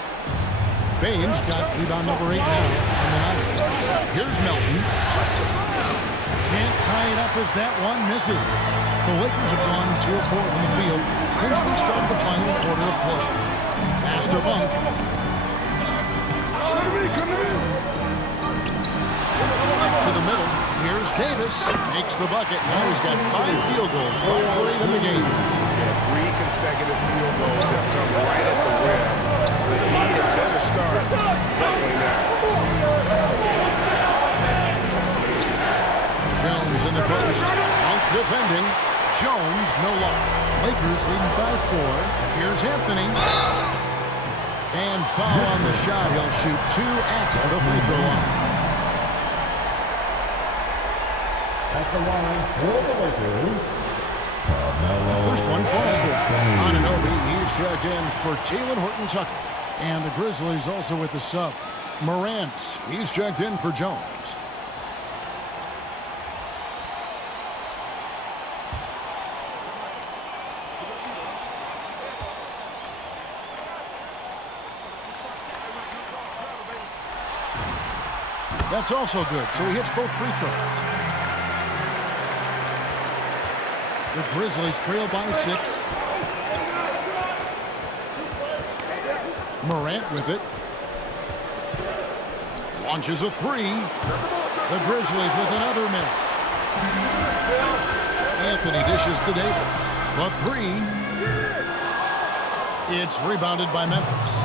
Baines got rebound number 8 now on the night. Here's Melton. Can't tie it up as that one misses. The Lakers have gone 2 of 4 from the field since we started the final quarter of play. Pass to Monk. To the middle. Here's Davis. Makes the bucket. Now he's got 5 field goals. 5 for 8 in the game. 3 consecutive field goals have come right at the rim. But he had better start. Luckily now. Jones in the post. Monk defending. Jones no longer. Lakers leading by 4. Here's Anthony. And foul on the shot. He'll shoot 2 at the free throw line. At the line for the Lakers, First one falls for Anunoby. He's checked in for Jalen Horton-Tucker. And the Grizzlies also with the sub. Morant. He's checked in for Jones. That's also good, so he hits both free throws. The Grizzlies trail by 6. Morant with it. Launches a 3. The Grizzlies with another miss. Anthony dishes to Davis. The 3. It's rebounded by Memphis.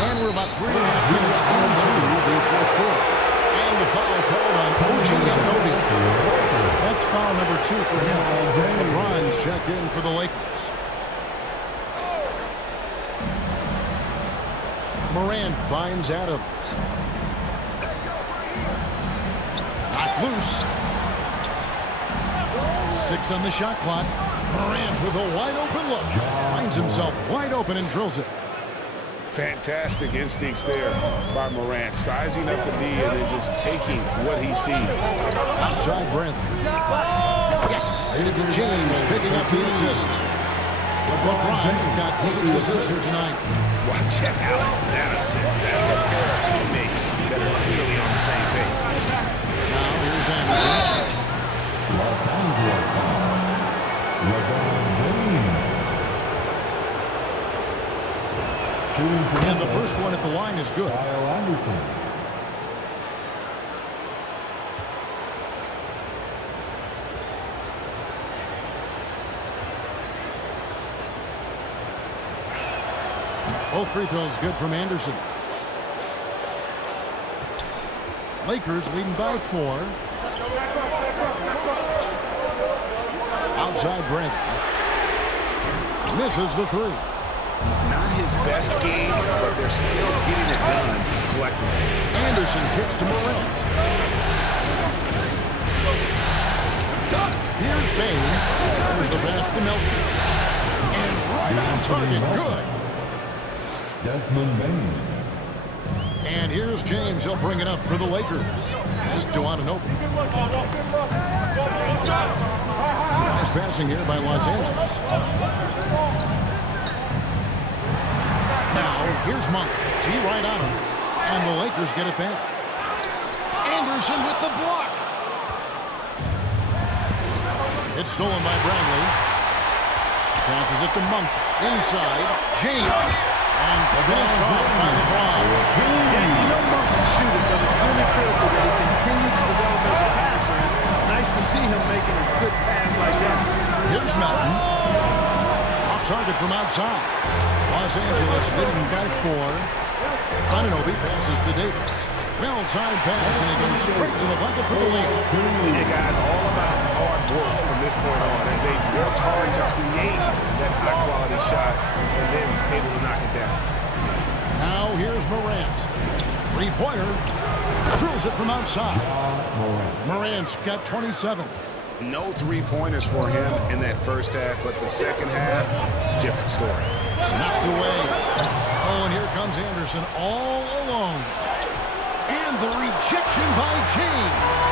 And we're about 3.5 minutes into the fourth quarter. And the foul called on OG Anunoby. That's foul number 2 for him. Bron's checked in for the Lakers. Morant finds Adams. Knocked loose. 6 on the shot clock. Morant with a wide open look. Finds himself wide open and drills it. Fantastic instincts there by Morant, sizing up the D and then just taking what he sees. Outside Bron. Yes, it's James picking up the assist. LeBron's got 6 assists here tonight. Well, check out that assist. That's a pair of teammates that are clearly on the same page. Now here's Anderson. Los Angeles foul. LeBron James. And the first one at the line is good. Kyle Anderson. Both free throws good from Anderson. Lakers leading by 4. Outside Brandon. Misses the 3. Not his best game, but they're still getting it done collectively. Anderson kicks to Morant. Here's Bain. There's the pass to Melton. And right on target, good. Desmond Bain. And here's James. He'll bring it up for the Lakers. Pass to Anunoby. Nice passing here by Los Angeles. Now, here's Monk. T right on him. And the Lakers get it back. Anderson with the block. It's stolen by Bradley. Passes it to Monk. Inside. James. And finished off by LeBron. Yeah, you know Monk can shoot it, but it's really critical that he continue to develop as a passer. And nice to see him making a good pass like that. Here's Melton. Off Off target from outside. Los Angeles leading by 4. Anunoby passes to Davis. Well-timed pass, and he goes straight to the bucket for the lead. Yeah, guys, all about hard work from this point on. And they worked hard to create that high-quality shot and then able to knock it down. Now here's Morant. Three-pointer. Drills it from outside. Morant's got 27. No three-pointers for him in that first half, but the second half, different story. Knocked away. Oh, and here comes Anderson all alone. And the rejection by James.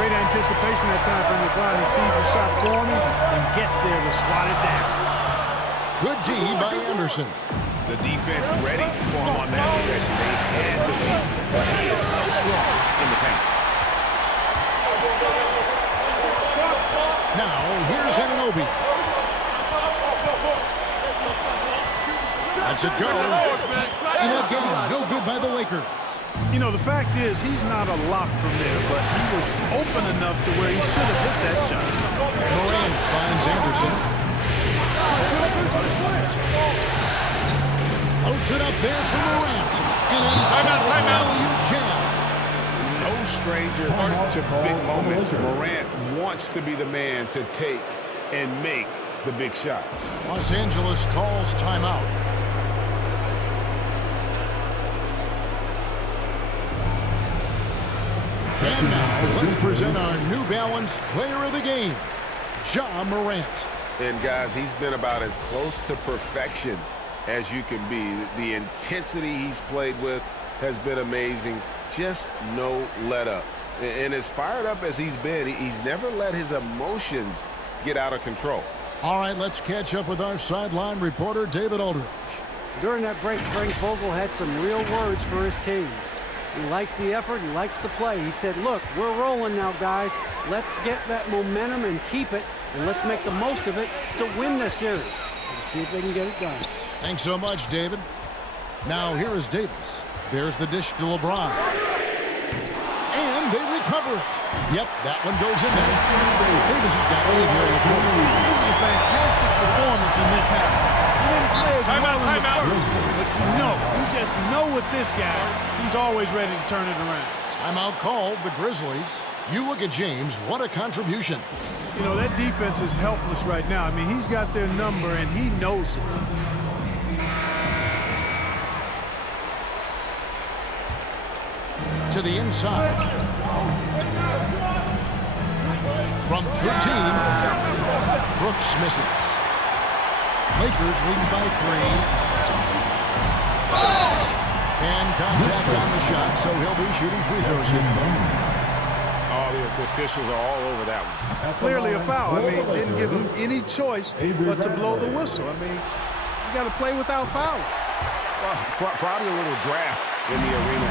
Great anticipation that time from LeBron. He sees the shot forming and gets there to slot it down. Good D by Anderson. The defense ready for him on that possession. They had to be, but he is so strong in the paint. Now, here's Anunoby. That's it go. And again, no good by the Lakers. You know, the fact is, he's not a lock from there, but he was open enough to where he should have hit that shot. Morant finds Anderson. Loads it up there for Morant. And an alley-oop jam. No stranger to big moments. Morant wants to be the man to take and make the big shot. Los Angeles calls timeout. And now, let's present our New Balance Player of the Game, Ja Morant. And guys, he's been about as close to perfection as you can be. The intensity he's played with has been amazing. Just no let up. And as fired up as he's been, he's never let his emotions get out of control. All right, let's catch up with our sideline reporter, David Aldridge. During that break, Frank Vogel had some real words for his team. He likes the effort, he likes the play. He said, look, we're rolling now, guys. Let's get that momentum and keep it, and let's make the most of it to win this series. Let's see if they can get it done. Thanks so much, David. Now, here is Davis. There's the dish to LeBron. And they recover it. Yep, that one goes in there. Davis has got 8 here in the quarter. This is a fantastic performance in this half. He didn't play as well in the first, but you just know with this guy, he's always ready to turn it around. Timeout called, the Grizzlies. You look at James, what a contribution. You know, that defense is helpless right now. I mean, he's got their number, and he knows it. To the inside. From 13, Brooks misses. Lakers leading by 3. And contact on the shot, so he'll be shooting free throws here. Oh, the officials are all over that one. Clearly a foul. I mean, didn't give him any choice but to blow the whistle. I mean, you got to play without fouling. Well, probably a little draft in the arena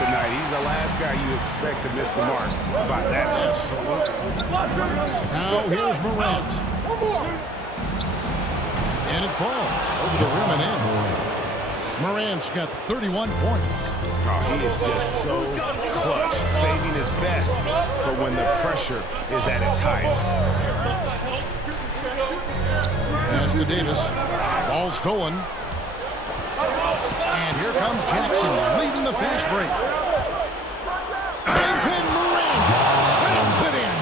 tonight. He's the last guy you expect to miss the mark by that. Absolutely. Now here's Morant. And it falls over the rim and in. Morant's got 31 points. Oh, he is just so clutch, saving his best for when the pressure is at its highest. Pass to Davis. Ball stolen. And here comes Jackson leading the fast break. And then Morant slams it in.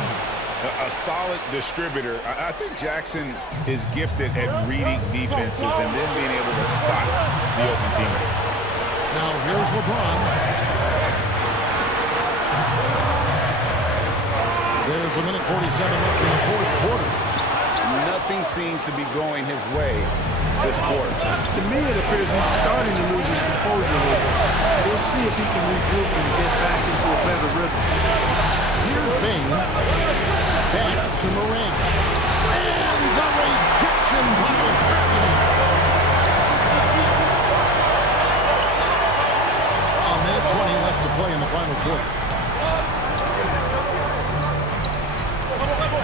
A solid distributor. I think Jackson is gifted at reading defenses and then being able to spot the open team. Now here's LeBron. There's a minute 47 left in the fourth quarter. Nothing seems to be going his way this quarter. To me, it appears he's starting to lose his composure a little bit. We'll see if he can regroup and get back into a better rhythm. Here's Bing. Back to Morant. And the rejection by Bron. A minute 20 left to play in the final quarter.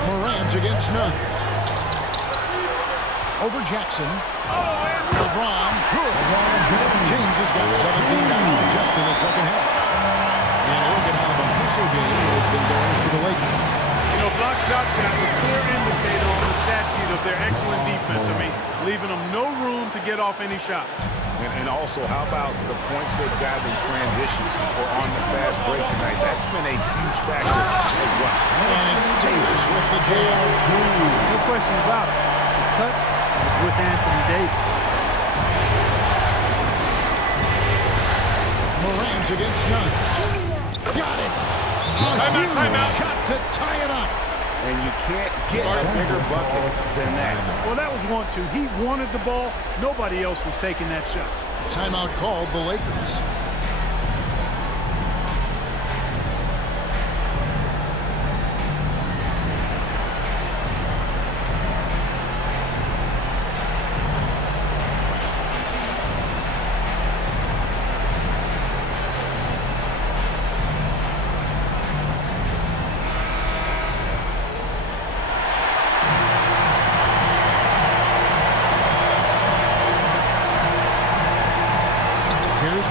Morant against none. Over Jackson. LeBron, good. James has got 17 down just in the second half. And look at how the hustle game has been going for the Lakers. You know, block shots, guys, a clear indicator on the stat sheet of their excellent defense. I mean, leaving them no to get off any shot. And also, how about the points they've gotten in transition or on the fast break tonight? That's been a huge factor as well. And it's Davis with the jam. No question about it. The touch is with Anthony Davis. Morant's against none. Got it. Timeout. Shot to tie it up. And you can't get a bigger bucket than that. Well, that was 1-2. He wanted the ball. Nobody else was taking that shot. Timeout called the Lakers.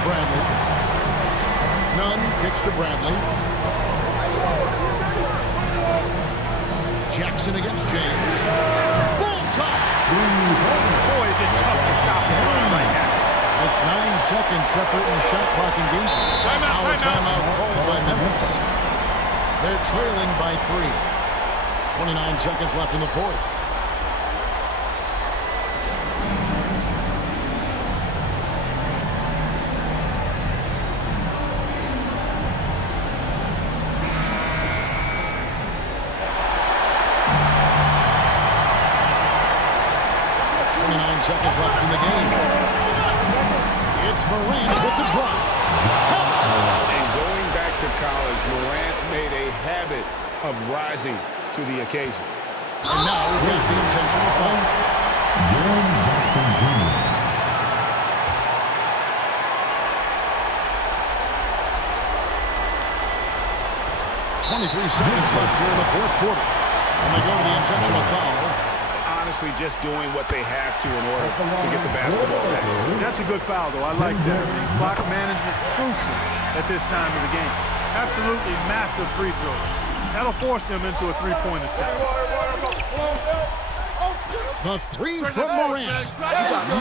Bradley. Nunn kicks to Bradley. Jackson against James. Bullseye! Boy, is it tough to stop the run right now. It's 9 seconds separating the shot clock and game. Timeout called by Memphis. They're trailing by 3. 29 seconds left in the fourth. Seconds left in the game. It's Morant with the drop. And going back to college, Morant's made a habit of rising to the occasion. And now we've got the intentional foul. Jaren Jackson Jr. 23 seconds left here in the fourth quarter. And they go to the intentional foul. Honestly, just doing what they have to in order to get the basketball back. That's a good foul, though. I like that. I mean, clock management crucial at this time of the game. Absolutely massive free throw. That'll force them into a three-point attack. The three from Morant.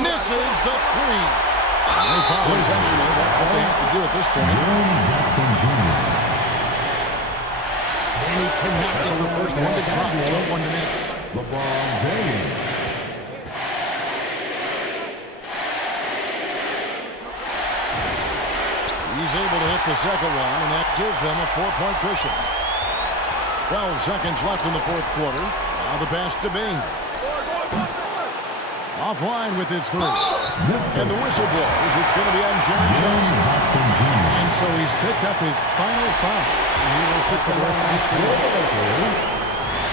Misses the three. They foul intentionally. That's what they have to do at this point. Jaren Jackson Jr. And he cannot get the first one to drop. Just one to miss. LeBron James. He's able to hit the second one, and that gives them a 4-point cushion. 12 seconds left in the fourth quarter. Now the pass to Bing. Offline with his three. And the whistle blows. It's going to be on Jaren Jackson. And so he's picked up his final foul. And he will sit for the rest of the score.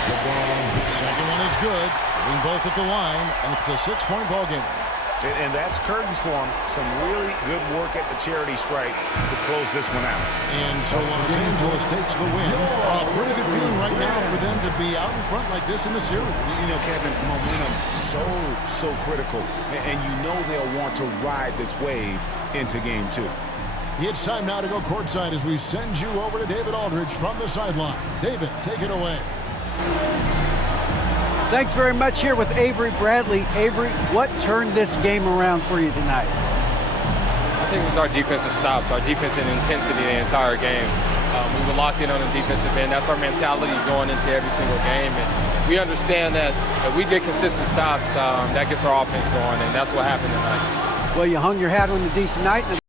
Second one is good. Getting both at the line, and it's a 6-point ball game. And that's curtains for him. Some really good work at the charity stripe to close this one out. And so Los Angeles takes the win. A pretty good feeling right now for them to be out in front like this in the series. You know, Kevin, momentum so critical. And you know they'll want to ride this wave into game 2. It's time now to go courtside as we send you over to David Aldridge from the sideline. David, take it away. Thanks very much here with Avery Bradley. Avery, what turned this game around for you tonight? I think it was our defensive stops, our defensive intensity the entire game. We were locked in on the defensive end. That's our mentality going into every single game. And we understand that if we get consistent stops, that gets our offense going, and that's what happened tonight. Well, you hung your hat on the D tonight.